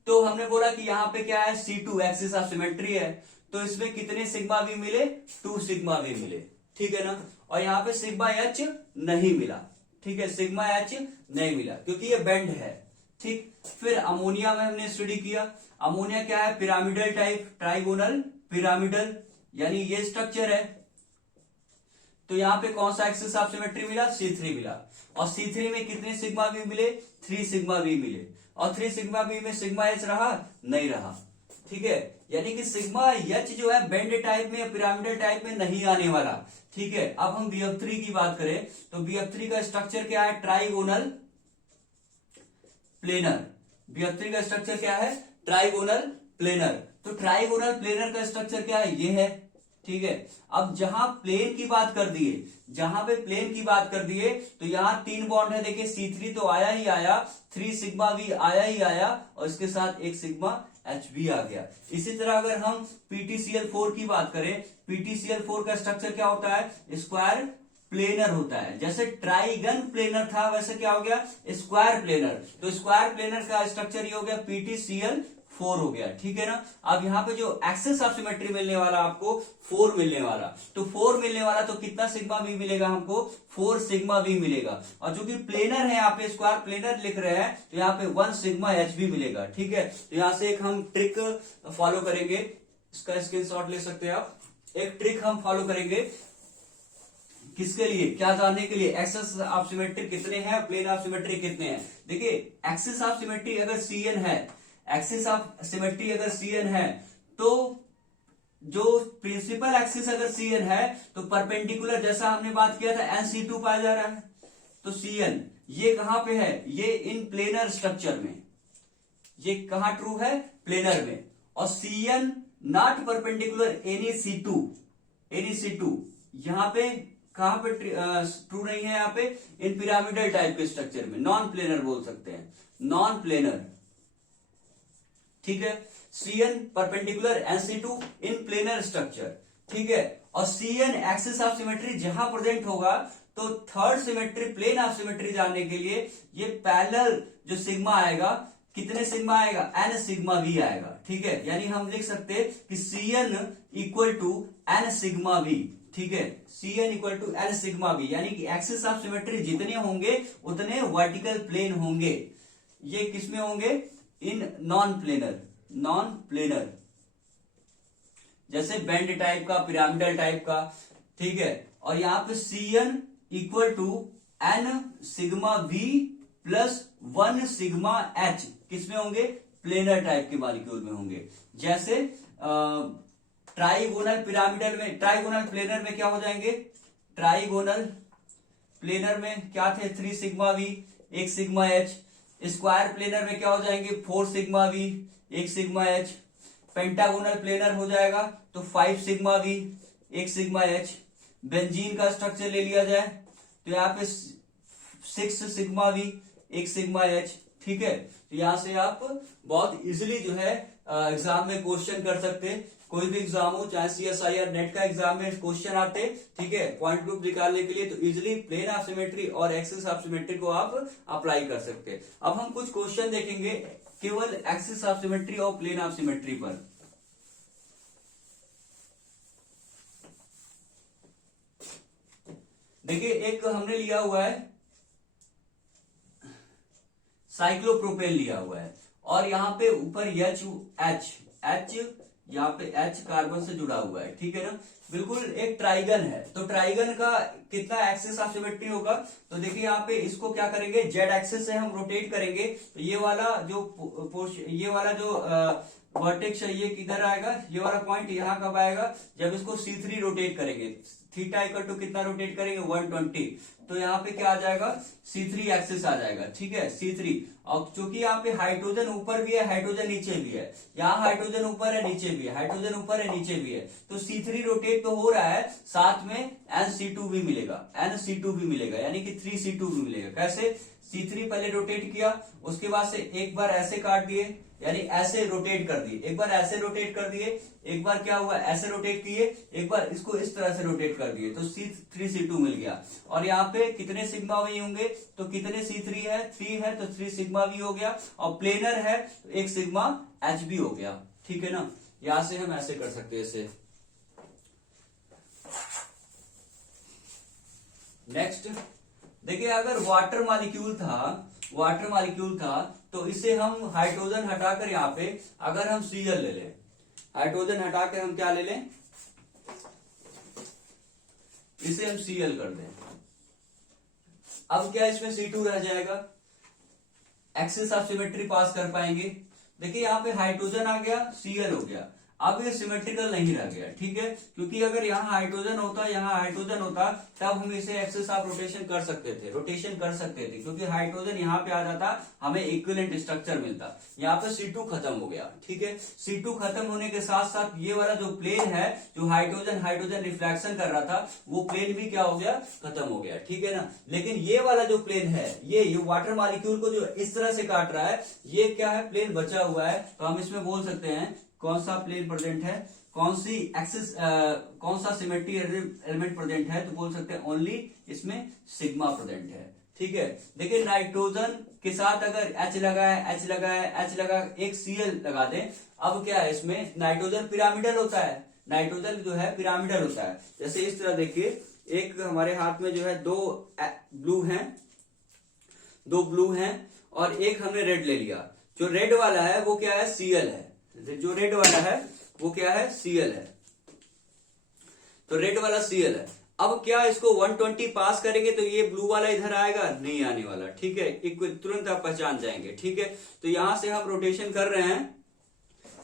तो हमने बोला कि यहाँ पे क्या है, C2 एक्सिस ऑफ सिमेट्री है, तो इसमें कितने सिग्मा V मिले, 2 सिग्मा V मिले। ठीक है ना, और यहाँ पे सिग्मा H नहीं मिला। ठीक है, सिग्मा H नहीं मिला क्योंकि ये बेंड है। ठीक, फिर अमोनिया में हमने स्टडी किया। अमोनिया क्या है, पिरामिडल टाइप, ट्राइगोनल पिरामिडल, यानी ये स्ट्रक्चर है, तो यहाँ पे कौन सा एक्सिस ऑफ सिमेट्री मिला, C3 मिला। और C3 में कितने सिग्मा बी मिले, 3 सिग्मा बी मिले। और 3 सिग्मा बी में सिग्मा एच रहा नहीं रहा, ठीक है। यानी कि सिग्मा एच जो है बेंड टाइप में या पिरामिडल टाइप में नहीं आने वाला, ठीक है। अब हम BF3 की बात करें तो BF3 का स्ट्रक्चर क्या है, ट्राइगोनल प्लेनर। BF3 का स्ट्रक्चर क्या है, ट्राइगोनल प्लेनर। तो ट्राइगोनल प्लेनर का स्ट्रक्चर क्या है, ये है, ठीक है। अब जहां प्लेन की बात कर दिए, जहां पे प्लेन की बात कर दिए, तो यहां 3 बॉन्ड है, देखिए C3 तो आया ही आया, 3 सिग्मा भी आया ही आया, और इसके साथ एक सिग्मा एच भी आ गया। इसी तरह अगर हम PTCl4 की बात करें, PTCl4 का स्ट्रक्चर क्या होता है, स्क्वायर प्लेनर होता है। जैसे ट्राइगन प्लेनर था वैसे क्या हो गया, स्क्वायर प्लेनर। तो स्क्वायर प्लेनर का स्ट्रक्चर ये हो गया PTCl4 हो गया, ठीक है ना। अब यहाँ पे जो एक्सिस ऑफ सिमेट्री मिलने वाला आपको 4 मिलने वाला, तो 4 मिलने वाला, तो कितना सिग्मा बी मिलेगा हमको, 4 सिग्मा बी मिलेगा। और जो कि प्लेनर है, यहाँ पे स्क्वायर प्लेनर लिख रहे हैं, तो यहाँ पे 1 सिग्मा एच भी मिलेगा, ठीक है। तो यहाँ से एक हम ट्रिक फॉलो करेंगे, इसका स्क्रीनशॉट ले सकते हैं आप। एक ट्रिक हम फॉलो करेंगे, किसके लिए, क्या जानने के लिए, एक्सिस ऑफ सिमेट्री कितने हैं, प्लेन ऑफ सिमेट्री कितने हैं। देखिए एक्सिस ऑफ सिमेट्री अगर Cn है, एक्सिस ऑफ सिमेट्री अगर Cn है, तो जो प्रिंसिपल एक्सिस अगर Cn है, तो परपेंडिकुलर, जैसा हमने बात किया था, NC2 पाया जा रहा है। तो Cn ये कहां पे है, ये इन प्लेनर स्ट्रक्चर में, ये कहां ट्रू है, प्लेनर में। और Cn नॉट परपेंडिकुलर NC2 यहां पे कहां पे ट्रू नहीं है, यहाँ पे इन पिरामिडल टाइप के स्ट्रक्चर में, नॉन प्लेनर बोल सकते हैं, नॉन प्लेनर, ठीक है। Cn perpendicular NC2 in planar structure, ठीक है। और Cn एक्सिस ऑफ सिमेट्री जहां प्रेजेंट होगा, तो third symmetry, plane of symmetry जानने के लिए ये पैरेलल जो सिग्मा आएगा, कितने सिग्मा आएगा, n सिग्मा v आएगा, ठीक है। यानी हम लिख सकते हैं कि Cn equal to n sigma v, ठीक है। Cn equal to n sigma v, यानी कि एक्सिस ऑफ सिमेट्री जितने होंगे उतने वर्टिकल प्लेन होंगे। ये किसमें होंगे, इन नॉन प्लेनर, जैसे बेंड टाइप का, पिरामिडल टाइप का, ठीक है। और यहां पे Cn equal to n sigma v plus 1 sigma h किसमें होंगे, प्लेनर टाइप के मॉलिक्यूल में होंगे। जैसे ट्राइगोनल पिरामिडल में, ट्राइगोनल प्लेनर में क्या हो जाएंगे, ट्राइगोनल प्लेनर में क्या थे, 3 sigma v 1 sigma h। Square planar में क्या हो जाएंगे, 4 sigma v 1 sigma h। Pentagonal planar हो जाएगा तो 5 sigma v 1 sigma h। Benzene का स्ट्रक्चर ले लिया जाए तो यहाँ पे 6 सिग्मा v 1 सिग्मा h, ठीक है। तो यहां से आप बहुत इजीली जो है एग्जाम में क्वेश्चन कर सकते हैं। कोई भी एग्जाम हो, चाहे CSI या नेट का एग्जाम में क्वेश्चन आते, ठीक है, पॉइंट ग्रुप निकालने के लिए, तो इजीली प्लेन ऑफ सिमेट्री और एक्सिस ऑफ सिमेट्री को आप अप्लाई कर सकते हैं। अब हम कुछ क्वेश्चन देखेंगे केवल एक्सिस ऑफ सिमेट्री और प्लेन ऑफ सिमेट्री पर। देखिए एक हमने लिया हुआ है साइक्लोप्रोपेन लिया हुआ है, और यहाँ पे ऊपर H यहाँ पे H कार्बन से जुड़ा हुआ है, ठीक है ना। बिल्कुल एक ट्राइगन है, तो ट्राइगन का कितना एक्सिस ऑफ सिमेट्री होगा, तो देखिए यहाँ पे इसको क्या करेंगे, जेड एक्सिस से हम रोटेट करेंगे, तो ये वाला जो वर्टेक्स है ये किधर आएगा, ये वाला पॉइंट यहाँ कब आएगा, जब इसको C3 रोटेट करेंगे। थीटा इक्वल टू कितना रोटेट करेंगे, 120, तो यहाँ पे क्या आ जाएगा, C3 एक्सिस आ जाएगा, ठीक है, C3। और चूंकि यहाँ पे हाइड्रोजन ऊपर भी है, हाइड्रोजन नीचे भी है, यहाँ हाइड्रोजन ऊपर है, नीचे भी है, हाइड्रोजन ऊपर है, नीचे भी है, तो C3 रोटेट तो हो रहा है, साथ में NC2 भी मिलेगा, यानी कि 3C2 भी मिलेगा। कैसे, C3 पहले रोटेट किया, उसके बाद से एक बार ऐसे काट दिए, यानी ऐसे रोटेट कर दिए, एक बार ऐसे रोटेट कर दिए, एक बार क्या हुआ, ऐसे रोटेट किए, एक बार इसको इस तरह से रोटेट कर दिए, तो 3C2 मिल गया। और यहाँ पे कितने सिग्मा वी होंगे, तो कितने C3 है, 3 है, तो 3 सिग्मा वी हो गया, और प्लेनर है तो 1 सिग्मा H भी हो गया, ठीक है ना। यहां से हम ऐसे कर सकते हैं इसे। नेक्स्ट देखिए, अगर वाटर मॉलिक्यूल था तो इसे हम हाइड्रोजन हटाकर यहाँ पे अगर हम Cl ले लें, हाइड्रोजन हटाकर हम क्या ले लें, इसे हम Cl कर दें। अब क्या इसमें C2 रह जाएगा, एक्सिस ऑफ सिमेट्री पास कर पाएंगे। देखिए यहाँ पे हाइड्रोजन आ गया, Cl हो गया, अब ये सिमेट्रिकल नहीं रह गया, ठीक है, क्योंकि अगर यहाँ हाइड्रोजन होता, यहाँ हाइड्रोजन होता, तब हम इसे एक्सिस ऑफ रोटेशन कर सकते थे, रोटेशन कर सकते थे, क्योंकि हाइड्रोजन यहाँ पे आ जाता, हमें इक्विवेलेंट स्ट्रक्चर मिलता। यहाँ पे C2 खत्म हो गया, ठीक है। C2 खत्म होने के साथ साथ ये वाला जो प्लेन है, जो हाइड्रोजन हाइड्रोजन रिफ्लेक्शन कर रहा था, वो प्लेन भी क्या हो गया, खत्म हो गया, ठीक है ना। लेकिन ये वाला जो प्लेन है, ये वाटर मॉलिक्यूल को जो इस तरह से काट रहा है, ये क्या है, प्लेन बचा हुआ है। तो हम इसमें बोल सकते हैं कौन सा प्लेन प्रेजेंट है, कौन सी एक्सिस, कौन सा सिमेट्री एलिमेंट प्रेजेंट है, तो बोल सकते हैं ओनली इसमें सिग्मा प्रेजेंट है, ठीक है। देखिए नाइट्रोजन के साथ अगर H लगा है, H लगा है, H लगा, एक Cl लगा दें, अब क्या है, इसमें नाइट्रोजन पिरामिडल होता है, नाइट्रोजन जो है पिरामिडल होता है। जैसे इस तरह देखिए, एक हमारे हाथ में जो है दो ब्लू हैं और एक हमने रेड ले लिया। जो रेड वाला है वो क्या है, Cl है, जो रेड वाला है वो क्या है, Cl है, तो रेड वाला Cl है। अब क्या इसको 120 पास करेंगे तो ये ब्लू वाला इधर आएगा, नहीं आने वाला, ठीक है, तुरंत आप पहचान जाएंगे, ठीक है। तो यहां से हम रोटेशन कर रहे हैं,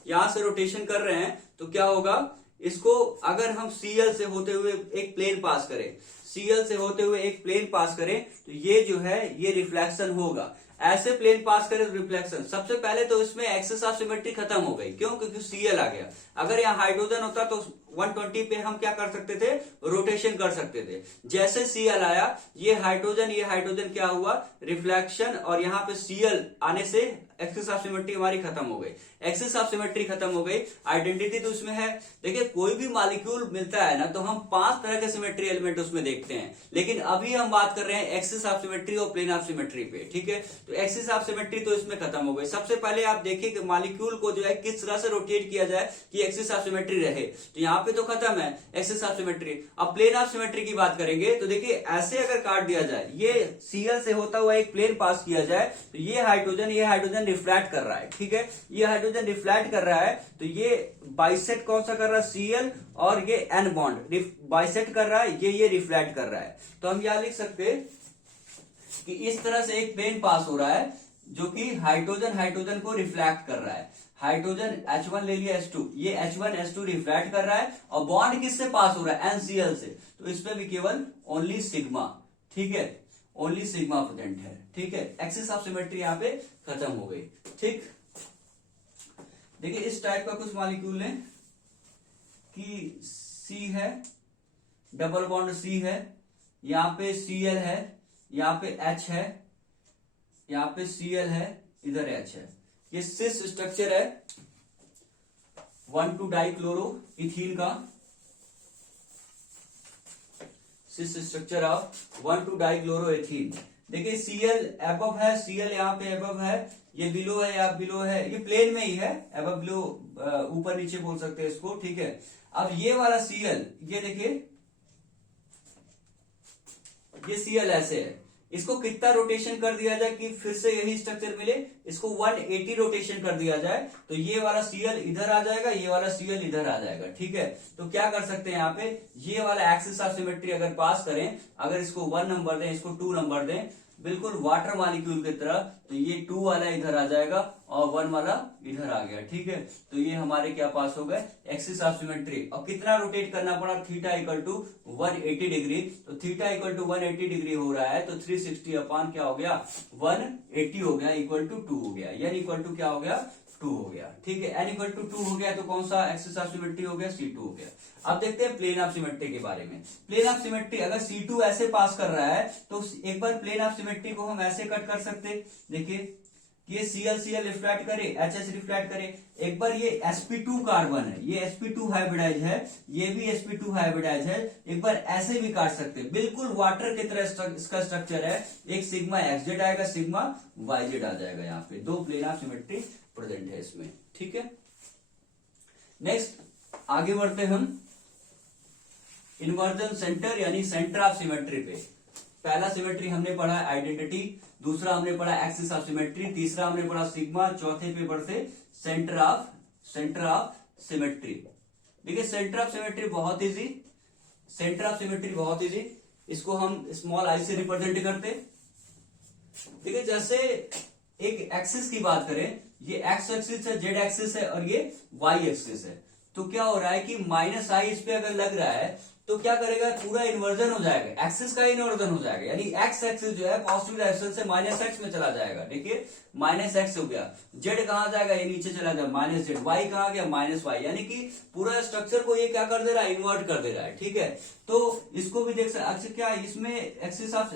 यहां से रोटेशन कर रहे हैं, तो क्या होगा, इसको अगर हम Cl से होते हुए एक प्लेन पास करें, Cl से होते हुए एक प्लेन पास करें, तो ये जो है ये रिफ्लेक्शन होगा। ऐसे प्लेन पास करें तो रिफ्लेक्शन, सबसे पहले तो इसमें एक्सिस ऑफ सिमेट्री खत्म हो गई, क्यों, क्योंकि Cl आ गया। अगर यहाँ हाइड्रोजन होता तो 120 पे हम क्या कर सकते थे, रोटेशन कर सकते थे। जैसे Cl आया, ये हाइड्रोजन क्या हुआ, रिफ्लेक्शन, और यहाँ पे Cl आने से एक्सिस ऑफ सिमेट्री हमारी खत्म हो गई। एक्सिस ऑफ सिमेट्री खत्म हो गई, आइडेंटिटी तो उसमें है। देखिए कोई भी मॉलिक्यूल मिलता है ना, तो हम 5 तरह के सिमेट्री एलिमेंट उसमें देखते हैं, लेकिन अभी हम बात कर रहे हैं एक्सिस ऑफ सिमेट्री और प्लेन ऑफ सिमेट्री पे, ठीक है। तो एक्सिस ऑफ सिमेट्री तो इसमें खत्म हो गई। सबसे पहले आप देखिए कि मॉलिक्यूल को जो है किस तरह से रोटेट किया जाए कि एक्सिस ऑफ सिमेट्री रहे, तो यहाँ पे तो खत्म है एक्सिस ऑफ सिमेट्री। अब प्लेन ऑफ सिमेट्री की बात करेंगे, तो देखिए ऐसे अगर काट दिया जाए, ये Cl से होता हुआ एक प्लेन पास किया जाए, तो ये हाइड्रोजन रिफ्लेक्ट कर रहा है, ठीक है, ये हाइड्रोजन रिफ्लेक्ट कर रहा है, तो ये बाइसेक्ट कौन सा कर रहा है, Cl, और ये N बॉन्ड बाइसेक्ट कर रहा है, ये रिफ्लेक्ट कर रहा है। तो हम यह लिख सकते कि इस तरह से एक प्लेन पास हो रहा है जो कि हाइड्रोजन को रिफ्लेक्ट कर रहा है। हाइड्रोजन H1 ले लिया, H2, ये H1 H2 रिफ्लेक्ट कर रहा है, और बॉन्ड किससे पास हो रहा है, NCl से, तो इसमें भी केवल ओनली सिग्मा, ठीक है, ओनली सिग्मा प्रेजेंट है, ठीक है। एक्सिस ऑफ सिमेट्री यहाँ पे खत्म हो गई, ठीक। देखिए इस टाइप का कुछ मॉलिक्यूल लें कि C है, डबल बॉन्ड C है, यहाँ पे Cl है, यहाँ पे H है, यहाँ पे Cl है, इधर H है, ये सिस स्ट्रक्चर है 1,2 डाइक्लोरो इथीन का, सिस स्ट्रक्चर ऑफ 1,2 डाइक्लोरो इथीन। देखिए Cl एबव है, Cl यहाँ पे एबव है, ये बिलो है, या बिलो है, ये प्लेन में ही है, एबव बिलो ऊपर नीचे बोल सकते हैं इसको, ठीक है। अब ये वाला Cl, ये देखिए ये Cl ऐसे है, इसको कितना रोटेशन कर दिया जाए कि फिर से यही स्ट्रक्चर मिले, इसको 180 रोटेशन कर दिया जाए, तो ये वाला Cl इधर आ जाएगा, ये वाला Cl इधर आ जाएगा, ठीक है। तो क्या कर सकते हैं यहाँ पे, ये वाला एक्सिस ऑफ सिमेट्री अगर पास करें, अगर इसको 1 नंबर दें, इसको 2 नंबर दें, बिल्कुल वाटर मॉलिक्यूल की तरह, तो ये 2 वाला इधर आ जाएगा और 1 वाला इधर आ गया, ठीक है। तो ये हमारे क्या पास हो गए, एक्सिस ऑफ सिमेट्री। और कितना रोटेट करना पड़ा, थीटा इक्वल टू 180 डिग्री, तो थीटा इक्वल टू 180 डिग्री हो रहा है, तो 360 अपान क्या हो गया, 180 हो गया, इक्वल टू 2 हो गया, यानी इक्वल टू क्या हो गया, 2 हो गया, ठीक है। n इक्वल टू 2 हो गया, तो कौन सा एक्सिस ऑफ सिमेट्री हो गया, C2 हो गया। अब देखते हैं प्लेन ऑफ सिमेट्री के बारे में। प्लेन ऑफ सिमेट्री अगर C2 ऐसे पास कर रहा है, तो एक बार प्लेन ऑफ सिमेट्री को हम ऐसे कट कर सकते, देखिए ये Cl रिफ्लेक्ट करे, HH रिफ्लेक्ट करे, एक बार ये sp2 कार्बन है, ये sp2 हाइब्रिडाइज है, ये भी sp2 हाइब्रिडाइज है, एक बार ऐसे भी काट सकते, बिल्कुल वाटर की तरह इसका स्ट्रक्चर है, एक सिग्मा XZ आएगा, सिग्मा YZ आ जाएगा, यहाँ पे 2 प्लेन ऑफ सिमेट्री प्रेजेंट है इसमें, ठीक है। नेक्स्ट आगे बढ़ते हम इन्वर्जन सेंटर यानी सेंटर ऑफ सिमेट्री पे। पहला सिमेट्री हमने पढ़ा आइडेंटिटी, दूसरा हमने पढ़ा एक्सिस ऑफ सिमेट्री, तीसरा हमने पढ़ा सिग्मा, चौथे पेपर से सेंटर ऑफ सिमेट्री। देखिए सेंटर ऑफ सिमेट्री बहुत इजी, सेंटर ऑफ सिमेट्री बहुत इजी, इसको हम स्मॉल आई से रिप्रेजेंट करते। ठीक है, जैसे एक एक्सिस की बात करें, ये एक्स एक्सिस है, जेड एक्सिस है और ये वाई एक्सिस है। तो क्या हो रहा है कि माइनस आई इस पे अगर लग रहा है तो क्या करेगा, पूरा इन्वर्जन हो जाएगा, एक्सिस का इन्वर्जन हो जाएगा, यानी एक्स एक्सिस जो है पॉजिटिव डायरेक्शन से माइनस एक्स में चला जाएगा। देखिए माइनस एक्स हो गया, जेड कहां जाएगा, ये नीचे चला जाएगा माइनस जेड, वाई कहां गया माइनस वाई, यानी कि पूरा स्ट्रक्चर को ये क्या कर दे रहा है, इन्वर्ट कर दे रहा है। ठीक है, तो इसको भी देख सकते, क्या इसमें axis of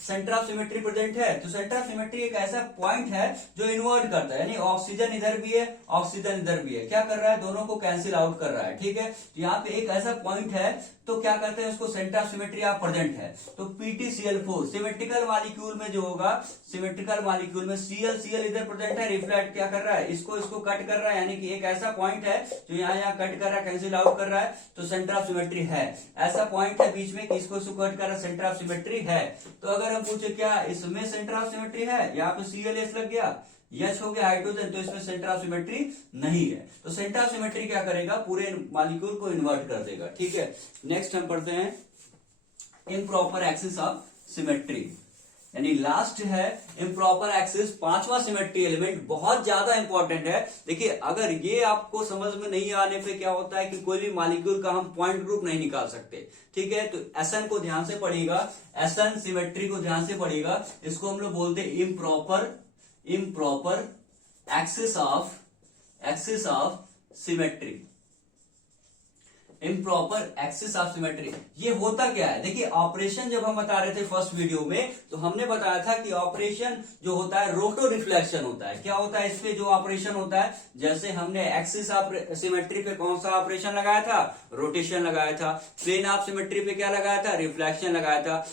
centre of symmetry present है, तो सेंटर ऑफ सिमेट्री एक ऐसा पॉइंट है जो इन्वर्ट करता है, यानी ऑक्सीजन इधर भी है, ऑक्सीजन इधर भी है, क्या कर रहा है, दोनों को कैंसिल आउट कर रहा है। ठीक है, तो यहाँ पे एक ऐसा पॉइंट है, तो क्या करते हैं उसको सेंटर ऑफ सिमेट्री आप प्रेजेंट है। तो PtCl4 सिमेट्रिकल मॉलिक्यूल में जो होगा, सिमेट्रिकल मॉलिक्यूल में Cl इधर प्रेजेंट है, रिफ्लेक्ट क्या कर रहा है, इसको कट कर रहा है, यानी कि एक ऐसा पॉइंट है जो यहाँ कट कर रहा है, कैंसिल आउट कर रहा है, तो सेंटर ऑफ सिमेट्री है। ऐसा पॉइंट है बीच में कि इसको कट कर रहा है, सेंटर ऑफ सिमेट्री है। तो अगर हम पूछे क्या इसमें सेंटर ऑफ सिमेट्री है, यहाँ पे ClS लग गया, H हो गया हाइड्रोजन, तो इसमें सेंटर ऑफ सिमेट्री नहीं है। तो सेंटर ऑफ सिमेट्री क्या करेगा, पूरे मॉलिक्यूल को इन्वर्ट कर देगा। ठीक है, नेक्स्ट हम पढ़ते हैं इम्प्रॉपर एक्सिस ऑफ सिमेट्री, यानी लास्ट है इम्प्रॉपर एक्सिस, पांचवा सिमेट्री एलिमेंट, बहुत ज्यादा इंपॉर्टेंट है। देखिए अगर ये आपको समझ में नहीं आने पे क्या होता है कि कोई भी मॉलिक्यूल का हम पॉइंट ग्रुप नहीं निकाल सकते। ठीक है, तो SN को ध्यान से पढ़िएगा, SN सिमेट्री को ध्यान से पढ़िएगा, इसको हम लोग बोलते हैं improper axis of symmetry, improper axis of symmetry. ये होता क्या है, देखिए ऑपरेशन जब हम बता रहे थे फर्स्ट वीडियो में, तो हमने बताया था कि ऑपरेशन जो होता है रोटो रिफ्लेक्शन होता है। क्या होता है इस पे जो ऑपरेशन होता है, जैसे हमने एक्सिस ऑफ सिमेट्री पे कौन सा ऑपरेशन लगाया था, रोटेशन लगाया था, प्लेन ऑफ सिमेट्री पे क्या लगाया था, रिफ्लेक्शन लगाया था,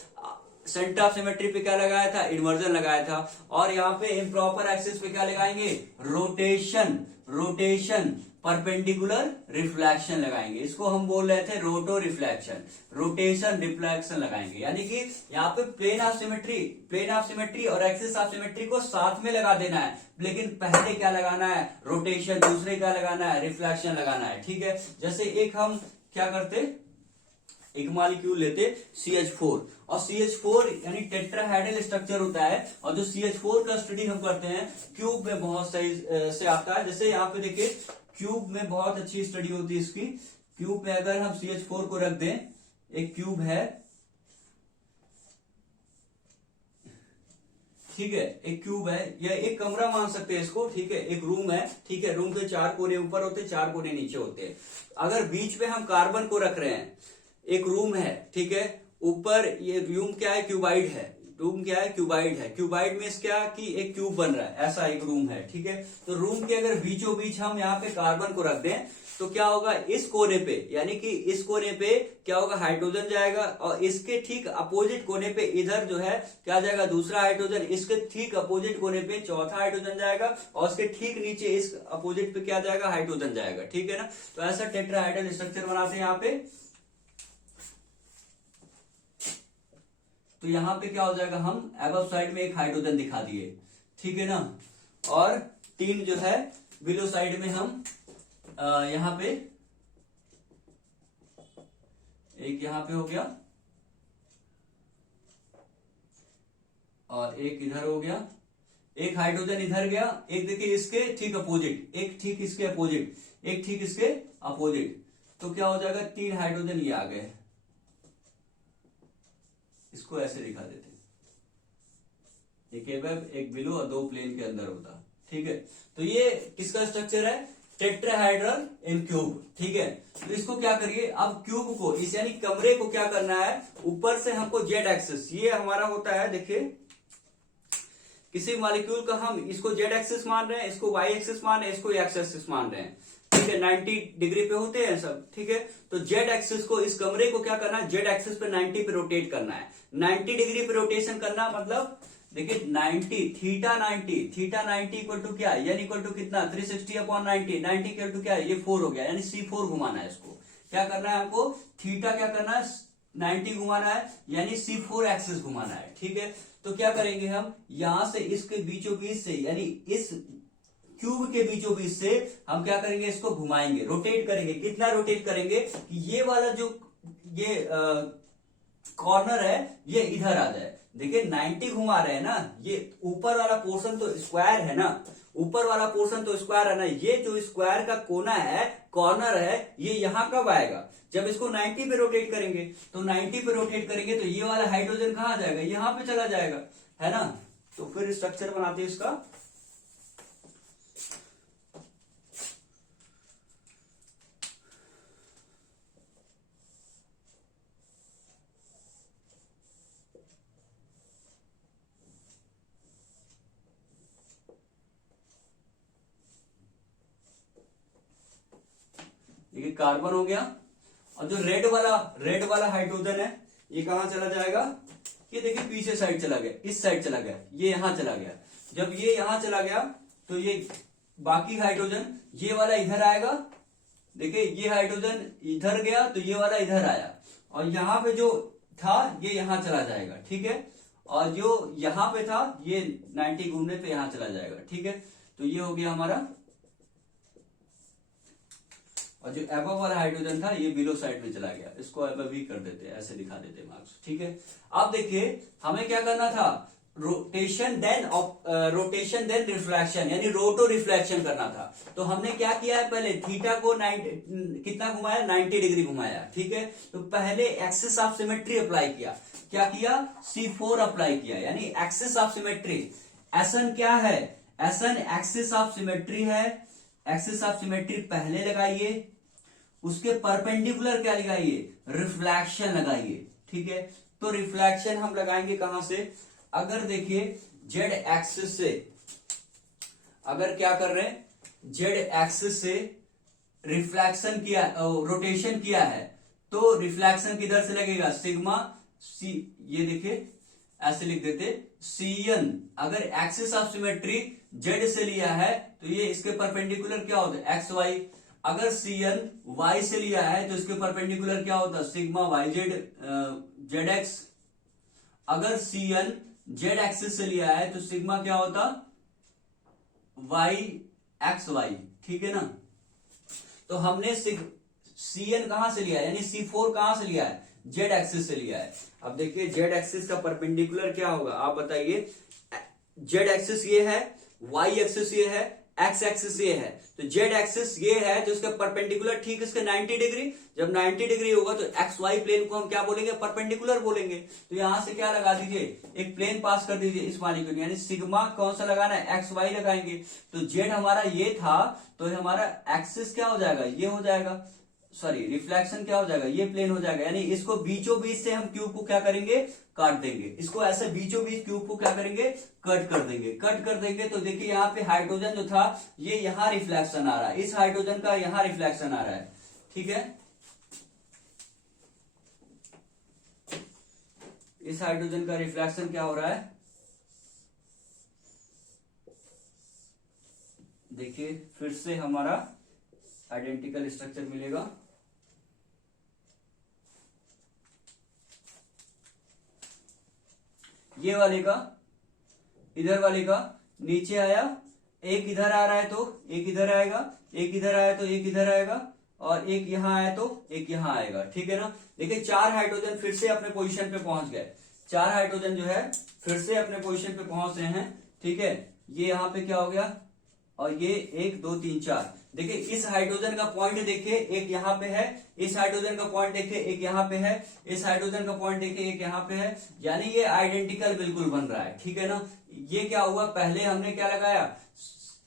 सेंटर ऑफ सिमेट्री पे क्या लगाया था, इन्वर्जन लगाया था, और यहाँ पे इम्प्रॉपर एक्सिस पे क्या लगाएंगे, रोटेशन परपेंडिकुलर रिफ्लेक्शन लगाएंगे। इसको हम बोल रहे थे रोटो रिफ्लेक्शन, रोटेशन रिफ्लेक्शन लगाएंगे, यानी कि यहाँ पे प्लेन ऑफ सिमेट्री और एक्सिस ऑफ सिमेट्री को साथ में लगा देना है, लेकिन पहले क्या लगाना है, रोटेशन, दूसरे क्या लगाना है, रिफ्लेक्शन लगाना है। ठीक है, जैसे एक हम क्या करते, एक मॉलिक्यूल लेते CH4, और CH4 यानी टेट्राहेड्रल स्ट्रक्चर होता है, और जो CH4 का स्टडी हम करते हैं क्यूब में बहुत सही से आता है। जैसे यहाँ पे देखिए क्यूब में बहुत अच्छी स्टडी होती है इसकी। क्यूब में अगर हम CH4 को रख दें, एक क्यूब है, ठीक है, एक क्यूब है या एक कमरा मान सकते हैं इसको। ठीक है, एक रूम है, ठीक है, रूम के 4 कोने ऊपर होते, 4 कोने नीचे होते हैं। अगर बीच में हम कार्बन को रख रहे हैं, एक रूम है, ठीक है, ऊपर ये रूम क्या है, क्यूबाइड है, रूम क्या है, क्यूबाइड है, क्यूबाइड में क्या कि एक क्यूब बन रहा है, ऐसा एक रूम है। ठीक है, तो रूम के अगर बीचों बीच हम यहाँ पे कार्बन को रख दें, तो क्या होगा, इस कोने पे, यानी कि इस कोने पे क्या होगा, हाइड्रोजन जाएगा, और इसके ठीक अपोजिट कोने पे इधर जो है क्या जाएगा, दूसरा हाइड्रोजन, इसके ठीक अपोजिट कोने पे चौथा हाइड्रोजन जाएगा, और उसके ठीक नीचे इस अपोजिट पे क्या जाएगा, हाइड्रोजन जाएगा। ठीक है ना, तो ऐसा टेट्राहेड्रल स्ट्रक्चर बनाते हैं यहाँ पे। तो यहां पे क्या हो जाएगा, हम अबव साइड में एक हाइड्रोजन दिखा दिए, ठीक है ना, और 3 जो है बिलो साइड में हम यहां पे एक यहां पे हो गया, और एक इधर हो गया, एक हाइड्रोजन इधर गया, एक देखिए इसके ठीक अपोजिट, एक ठीक इसके अपोजिट, एक ठीक इसके अपोजिट, तो क्या हो जाएगा, 3 हाइड्रोजन ये आ गए। इसको ऐसे दिखा देते, एक एबव, एक बिलो, और 2 प्लेन के अंदर होता। ठीक है, तो ये किसका स्ट्रक्चर है, टेट्राहेड्रल इन क्यूब। ठीक है, तो इसको क्या करिए, अब क्यूब को, इस यानी कमरे को क्या करना है, ऊपर से हमको जेड एक्सिस, ये हमारा होता है, देखिए किसी मॉलिक्यूल का हम इसको जेड एक्सिस मान रहे हैं, इसको वाई एक्सिस मान रहे हैं, इसको एक्स एक्सिस मान रहे हैं। ठीक है, 90 डिग्री पे होते हैं सब। ठीक है, तो जेड एक्सिस को, इस कमरे को क्या करना है, जेड एक्सिस पे 90 पे रोटेट करना है। 90 डिग्री पे रोटेशन करना मतलब देखिए 90 थीटा 90 इक्वल टू क्या, यानी इक्वल टू कितना, 360/90, 90 इक्वल टू क्या है, ये 4 हो गया, यानी C4 घुमाना है इसको। क्या करना है हमको, थीटा क्या करना है, 90 घुमाना है, यानी C4 एक्सिस घुमाना है। ठीक है, तो क्या करेंगे हम, यहां से इसके बीचों बीच से, यानी इस क्यूब के बीचों बीच से हम क्या करेंगे, इसको घुमाएंगे, रोटेट करेंगे। कितना रोटेट करेंगे कि ये वाला जो ये कॉर्नर है ये इधर आ जाए। देखिए 90 घुमा रहे हैं ना, ये ऊपर वाला पोर्शन तो स्क्वायर है ना, ऊपर वाला पोर्शन तो स्क्वायर है ना, ये जो स्क्वायर का कोना है, कॉर्नर है, ये यहां कब आएगा, जब इसको 90 पे रोटेट करेंगे। तो 90 पे रोटेट करेंगे तो ये वाला हाइड्रोजन कहां जाएगा, यहां पे चला जाएगा, है ना। तो फिर स्ट्रक्चर बनाते हैं इसका। देखिए कार्बन हो गया, और जो रेड वाला हाइड्रोजन है ये कहां चला जाएगा, ये देखिए पीछे साइड चला गया, इस साइड चला गया, ये यहां चला गया। जब ये यहां चला गया तो ये बाकी हाइड्रोजन ये वाला इधर आएगा। देखिए ये हाइड्रोजन इधर गया तो ये वाला इधर आया, और यहां पे जो था ये यहां चला जाएगा, ठीक है। और जो यहां पे था ये 90 घूमने पे यहां चला जाएगा, ठीक है। तो ये हो गया हमारा, और जो एबव वाला हाइड्रोजन था ये बिलो साइड में चला गया, इसको एबव भी कर देते हैं, ऐसे दिखा देते हैं मार्क्स, ठीक है। अब देखिए हमें क्या करना था, रोटेशन देन रिफ्लेक्शन, यानी रोटो रिफ्लेक्शन करना था। तो हमने क्या किया है, पहले थीटा को कितना घुमाया, 90 डिग्री घुमाया, ठीक है। तो पहले एक्सिस ऑफ सिमेट्री अप्लाई किया, क्या किया, C4 अप्लाई किया, यानी एक्सिस ऑफ सिमेट्री। एसन क्या है, एसन एक्सिस ऑफ सिमेट्री है। एक्सिस ऑफ सिमेट्री पहले लगाइए, उसके परपेंडिकुलर क्या लगाइए, रिफ्लेक्शन लगाइए, ठीक है। तो रिफ्लेक्शन हम लगाएंगे कहां से, अगर देखिए जेड एक्सिस से, अगर क्या कर रहे हैं, जेड एक्सिस से रिफ्लेक्शन किया, रोटेशन किया है, तो रिफ्लेक्शन किधर से लगेगा, सिग्मा सी, ये देखिए ऐसे लिख देते, सीएन। अगर एक्सिस ऑफ सिमेट्री जेड से लिया है तो ये इसके परपेंडिकुलर क्या होता है, एक्स वाई। अगर सीएन वाई से लिया है तो इसके परपेंडिकुलर क्या होता है, sigma Y Z, Z X. अगर सीएन जेड एक्सिस से लिया है तो सिग्मा क्या होता, वाई एक्स वाई, ठीक है ना। तो हमने सीएन कहां से लिया है, यानी C4 कहां से लिया है, जेड एक्सिस से लिया है। अब देखिए जेड एक्सिस का परपेंडिकुलर क्या होगा, आप बताइए। जेड एक्सिस ये है, वाई एक्सिस ये है, एक्स एक्सिस ये है। तो जेड एक्सिस ये है जो इसका परपेंडिकुलर ठीक इसके 90 डिग्री, जब 90 डिग्री होगा तो एक्स वाई प्लेन को हम क्या बोलेंगे, परपेंडिकुलर बोलेंगे। तो यहां से क्या लगा दीजिए, एक प्लेन पास कर दीजिए इस वाली को, यानी सिग्मा कौन सा लगाना है, एक्स वाई लगाएंगे। तो जेड हमारा ये था, तो हमारा एक्सिस क्या हो जाएगा, ये हो जाएगा, सॉरी रिफ्लेक्शन क्या हो जाएगा, ये प्लेन हो जाएगा। यानी इसको बीचों बीच से हम क्यूब को क्या करेंगे, काट देंगे। इसको ऐसे बीचों बीच क्यूब को क्या करेंगे, कट कर देंगे। कट कर देंगे तो देखिए यहाँ पे हाइड्रोजन जो था ये यहाँ रिफ्लेक्शन आ रहा है, इस हाइड्रोजन का यहाँ रिफ्लेक्शन आ रहा है, ठीक है। इस हाइड्रोजन का रिफ्लेक्शन क्या हो रहा है, देखिए फिर से हमारा आइडेंटिकल स्ट्रक्चर मिलेगा। ये वाले का, इधर वाले का नीचे आया, एक इधर आ रहा है तो एक इधर आएगा, एक इधर आया तो एक इधर आएगा, और एक यहां आया तो एक यहां आएगा, ठीक है ना। देखिए 4 हाइड्रोजन फिर से अपने पोजीशन पे पहुंच गए, 4 हाइड्रोजन जो है फिर से अपने पोजीशन पे पहुंच रहे हैं, ठीक है। ये यहां पे क्या हो गया, और ये 1 2 3 4। देखिए इस हाइड्रोजन का पॉइंट देखिए, एक यहाँ पे है, इस हाइड्रोजन का पॉइंट देखिए एक यहाँ पे है, इस हाइड्रोजन का पॉइंट देखिए एक यहाँ पे है, यानी ये आइडेंटिकल बिल्कुल बन रहा है, ठीक है ना। ये क्या हुआ, पहले हमने क्या लगाया,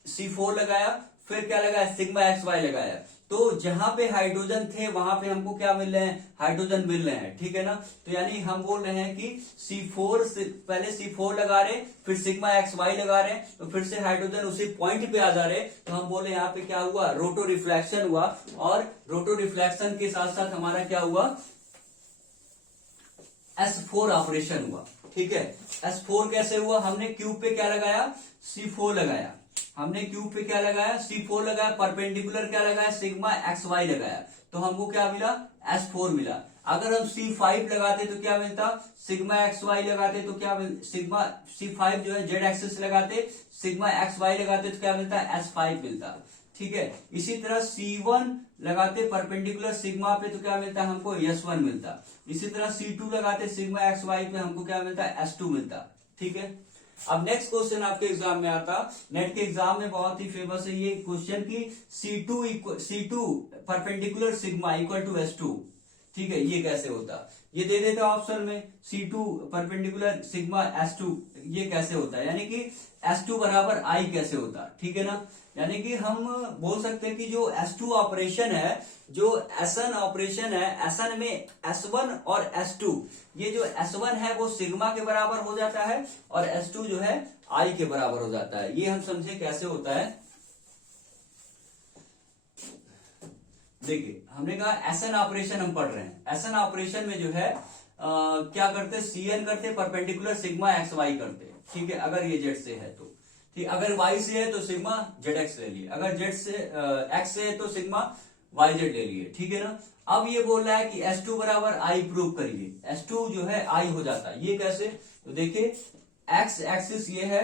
C4 लगाया, फिर क्या लगाया, सिग्मा एक्स वाई लगाया। तो जहां पे हाइड्रोजन थे वहां पे हमको क्या मिल रहे हैं, हाइड्रोजन मिल रहे हैं, ठीक है ना। तो यानी हम बोल रहे हैं कि C4 से पहले C4 लगा रहे, फिर सिग्मा एक्स वाई लगा रहे, तो फिर से हाइड्रोजन उसी पॉइंट पे आ जा रहे। तो हम बोले यहाँ पे क्या हुआ, रोटो रिफ्लेक्शन हुआ, और रोटो रिफ्लेक्शन के साथ साथ हमारा क्या हुआ, S4 ऑपरेशन हुआ, ठीक है। S4 कैसे हुआ, हमने क्यूब पे क्या लगाया, C4 लगाया, हमने क्यूब पे क्या लगाया, C4 लगाया, परपेंडिकुलर क्या लगाया, सिग्मा एक्स वाई लगाया, तो हमको क्या मिला, S4 मिला। अगर हम C5 लगाते तो क्या मिलता, सिग्मा एक्स वाई लगाते तो क्या सिग्मा C5 जो है जेड एक्सिस लगाते, सिग्मा एक्स वाई लगाते तो क्या मिलता, S5 मिलता। ठीक है। इसी तरह C1 लगाते परपेंडिकुलर सिग्मा पे तो क्या मिलता है हमको, S1 मिलता। इसी तरह C2 लगाते सिग्मा XY पे हमको क्या मिलता है, S2 मिलता। ठीक है। अब नेक्स्ट क्वेश्चन आपके एग्जाम में आता, नेट के एग्जाम में बहुत ही फेमस है ये क्वेश्चन की C2 perpendicular sigma equal to S2। ठीक है, ये कैसे होता, ये दे देता ऑप्शन में C2 परपेंडिकुलर सिग्मा S2, ये कैसे होता है, यानी कि S2 बराबर I कैसे होता। ठीक है ना, यानी कि हम बोल सकते हैं कि जो S2 ऑपरेशन है, जो SN ऑपरेशन है, SN में S1 और S2, ये जो S1 है वो सिग्मा के बराबर हो जाता है और S2 जो है I के बराबर हो जाता है। ये हम समझे कैसे होता है। देखिए हमने कहा SN ऑपरेशन हम पढ़ रहे हैं, SN ऑपरेशन में जो है क्या करते, CN करते परपेंडिकुलर सिग्मा XY करते। ठीक है, अगर ये Z से है तो ठीक, अगर Y से है तो सिग्मा ZX ले लिए, अगर Z से X से है तो सिग्मा YZ ले लिए। ठीक है ना। अब ये बोल रहा है कि S2 बराबर I प्रूव करिए, S2 जो है I हो जाता है। ये कैसे, तो देखिए X एक्सिस ये है,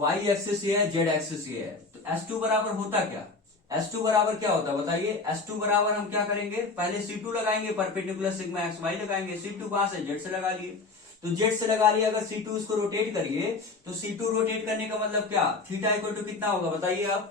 Y एक्सिस ये है, Z एक्सिस ये है, तो S2 बराबर होता क्या, S2 बराबर क्या होता है बताइए। S2 बराबर हम क्या करेंगे, पहले C2 लगाएंगे, परपेंडिकुलर सिग्मा XY लगाएंगे। C2 कहां से, Z से लगा लिए, तो Z से लगा लिया। अगर C2 इसको रोटेट करिए तो C2 रोटेट करने का मतलब क्या, थीटा इक्वल टू कितना होगा बताइए आप,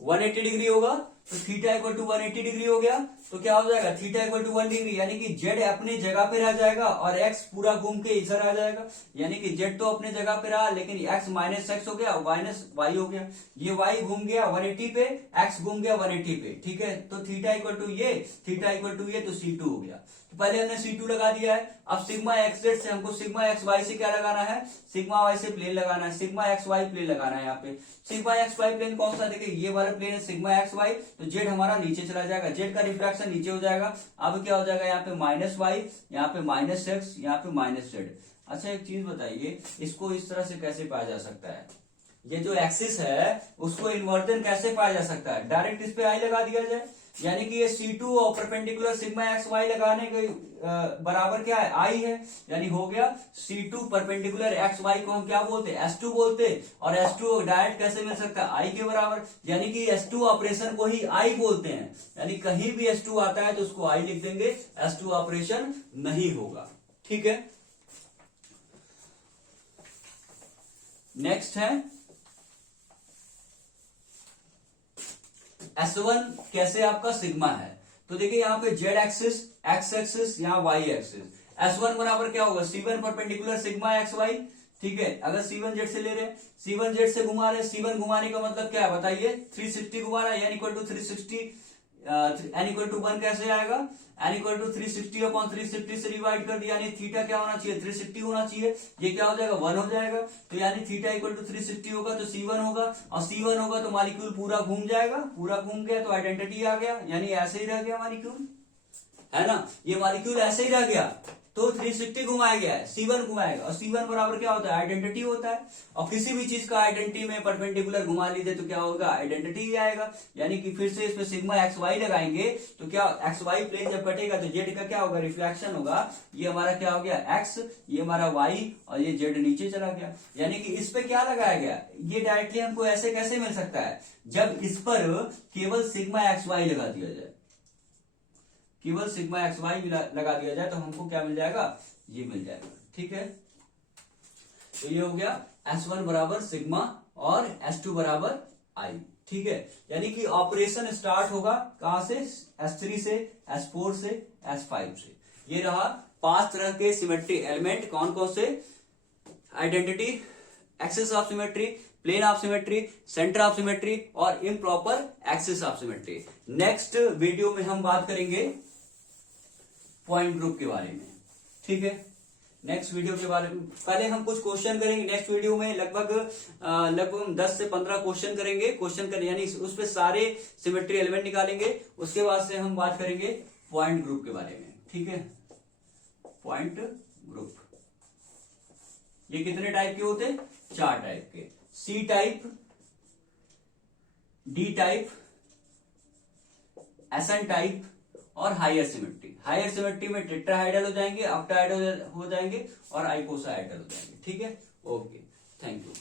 180 डिग्री होगा। तो थीटा इक्वल टू 180 डिग्री हो गया, तो क्या हो जाएगा, थीटा इक्वल टू 1 डिग्री, यानी कि Z अपनी जगह पे रह जाएगा और X पूरा घूम के इधर आ जाएगा। यानी कि Z तो अपने जगह पे रहा, लेकिन X माइनस एक्स हो गया, माइनस वाई हो गया। ये Y घूम गया 180 पे, X घूम गया 180 पे। ठीक है, तो थीटा इक्वल टू ये, थीटा इक्वल टू ये, तो C2 हो गया। तो पहले हमने C2 लगा दिया है। अब सिग्मा XZ से हमको सिग्मा XY से क्या लगाना है, सिग्मा Y से प्लेन लगाना है, सिग्मा XY प्लेन लगाना है। यहाँ पे सिग्मा XY प्लेन कौन सा, देखिए ये वाला प्लेन है सिग्मा XY, तो Z हमारा नीचे चला जाएगा, Z का रिफ्रैक्शन नीचे हो जाएगा। अब क्या हो जाएगा, यहाँ पे माइनस वाई, यहाँ पे माइनस एक्स, यहाँ पे माइनस जेड। अच्छा एक चीज बताइए, इसको इस तरह से कैसे पाया जा सकता है, ये जो एक्सिस है उसको इन्वर्जन कैसे पाया जा सकता है, डायरेक्ट इस पे आई लगा दिया जाए, यानी कि ये C2 और परपेंडिकुलर सिग्मा XY लगाने के बराबर क्या है, I है। यानी हो गया C2 परपेंडिकुलर XY को हम क्या बोलते हैं, S2 बोलते, और S2 डायरेक्ट कैसे मिल सकता है, I के बराबर, यानी कि S2 ऑपरेशन को ही I बोलते हैं। यानी कहीं भी S2 आता है तो उसको I लिख देंगे, S2 ऑपरेशन नहीं होगा। ठीक है, नेक्स्ट है S1 कैसे आपका सिग्मा है, तो देखिए यहाँ पे Z एक्सिस, X एक्सिस, यहाँ Y एक्सिस। S1 बराबर क्या होगा, C1 परपेंडिकुलर सिग्मा XY। ठीक है, अगर C1 Z से ले रहे हैं, C1 Z से घुमा रहे हैं, C1 घुमाने का मतलब क्या है बताइए, 360 घुमा रहा है, n equal to 360, n equal to 1 कैसे आएगा, n इक्वल टू 360 अपॉन 360 से डिवाइड कर दिया, यानी थीटा क्या होना चाहिए, 360 होना चाहिए, ये क्या हो जाएगा 1 हो जाएगा। तो यानी थीटा इक्वल टू 360 होगा तो C1 होगा, और C1 होगा तो मॉलिक्यूल पूरा घूम जाएगा, पूरा घूम गया तो आइडेंटिटी आ गया, यानी ऐसे ही रह गया मॉलिक्यूल, है ना, ये मॉलिक्यूल ऐसे ही रह गया, तो 360 घुमाया गया है, C1 घुमाएगा, और C1 बराबर क्या होता है, आइडेंटिटी होता है। और किसी भी चीज का आइडेंटिटी में परपेंडिकुलर घुमा लीजिए तो क्या होगा, आइडेंटिटी ही आएगा। यानी कि फिर से इसमें सिग्मा XY लगाएंगे तो क्या, XY प्लेन जब कटेगा तो Z का क्या होगा, रिफ्लेक्शन होगा, ये हमारा क्या हो गया X, ये हमारा Y, और ये Z नीचे चला गया। यानी कि इस पे क्या लगाया गया, ये डायरेक्टली हमको ऐसे कैसे मिल सकता है, जब इस पर केवल सिग्मा XY लगा दिया जाए, केवल सिग्मा XY लगा दिया जाए तो हमको क्या मिल जाएगा, ये मिल जाएगा। ठीक है, तो ये हो गया S1 बराबर सिग्मा और S2 बराबर I। ठीक है, यानी कि ऑपरेशन स्टार्ट होगा कहां से, S3 से, S4 से, S5 से। ये रहा 5 तरह के सिमेट्री एलिमेंट, कौन कौन से, identity, axis of symmetry, plane of symmetry, centre of symmetry, और improper axis of symmetry. Next video में हम बात करेंगे पॉइंट ग्रुप के बारे में। ठीक है, नेक्स्ट वीडियो के बारे में पहले हम कुछ क्वेश्चन करेंगे, नेक्स्ट वीडियो में लगभग 10 से 15 क्वेश्चन करेंगे, यानी उस पे सारे सिमेट्री एलिमेंट निकालेंगे, उसके बाद से हम बात करेंगे पॉइंट ग्रुप के बारे में। ठीक है, पॉइंट ग्रुप ये कितने टाइप के होते हैं, 4 टाइप के, C type, D type, SN type और हायर सिमेट्री। हायर सिमेट्री में टेट्राहाइड्रल हो जाएंगे, ऑक्टाहाइड्रल हो जाएंगे और आइकोसाहेड्रल हो जाएंगे। ठीक है, ओके, थैंक यू।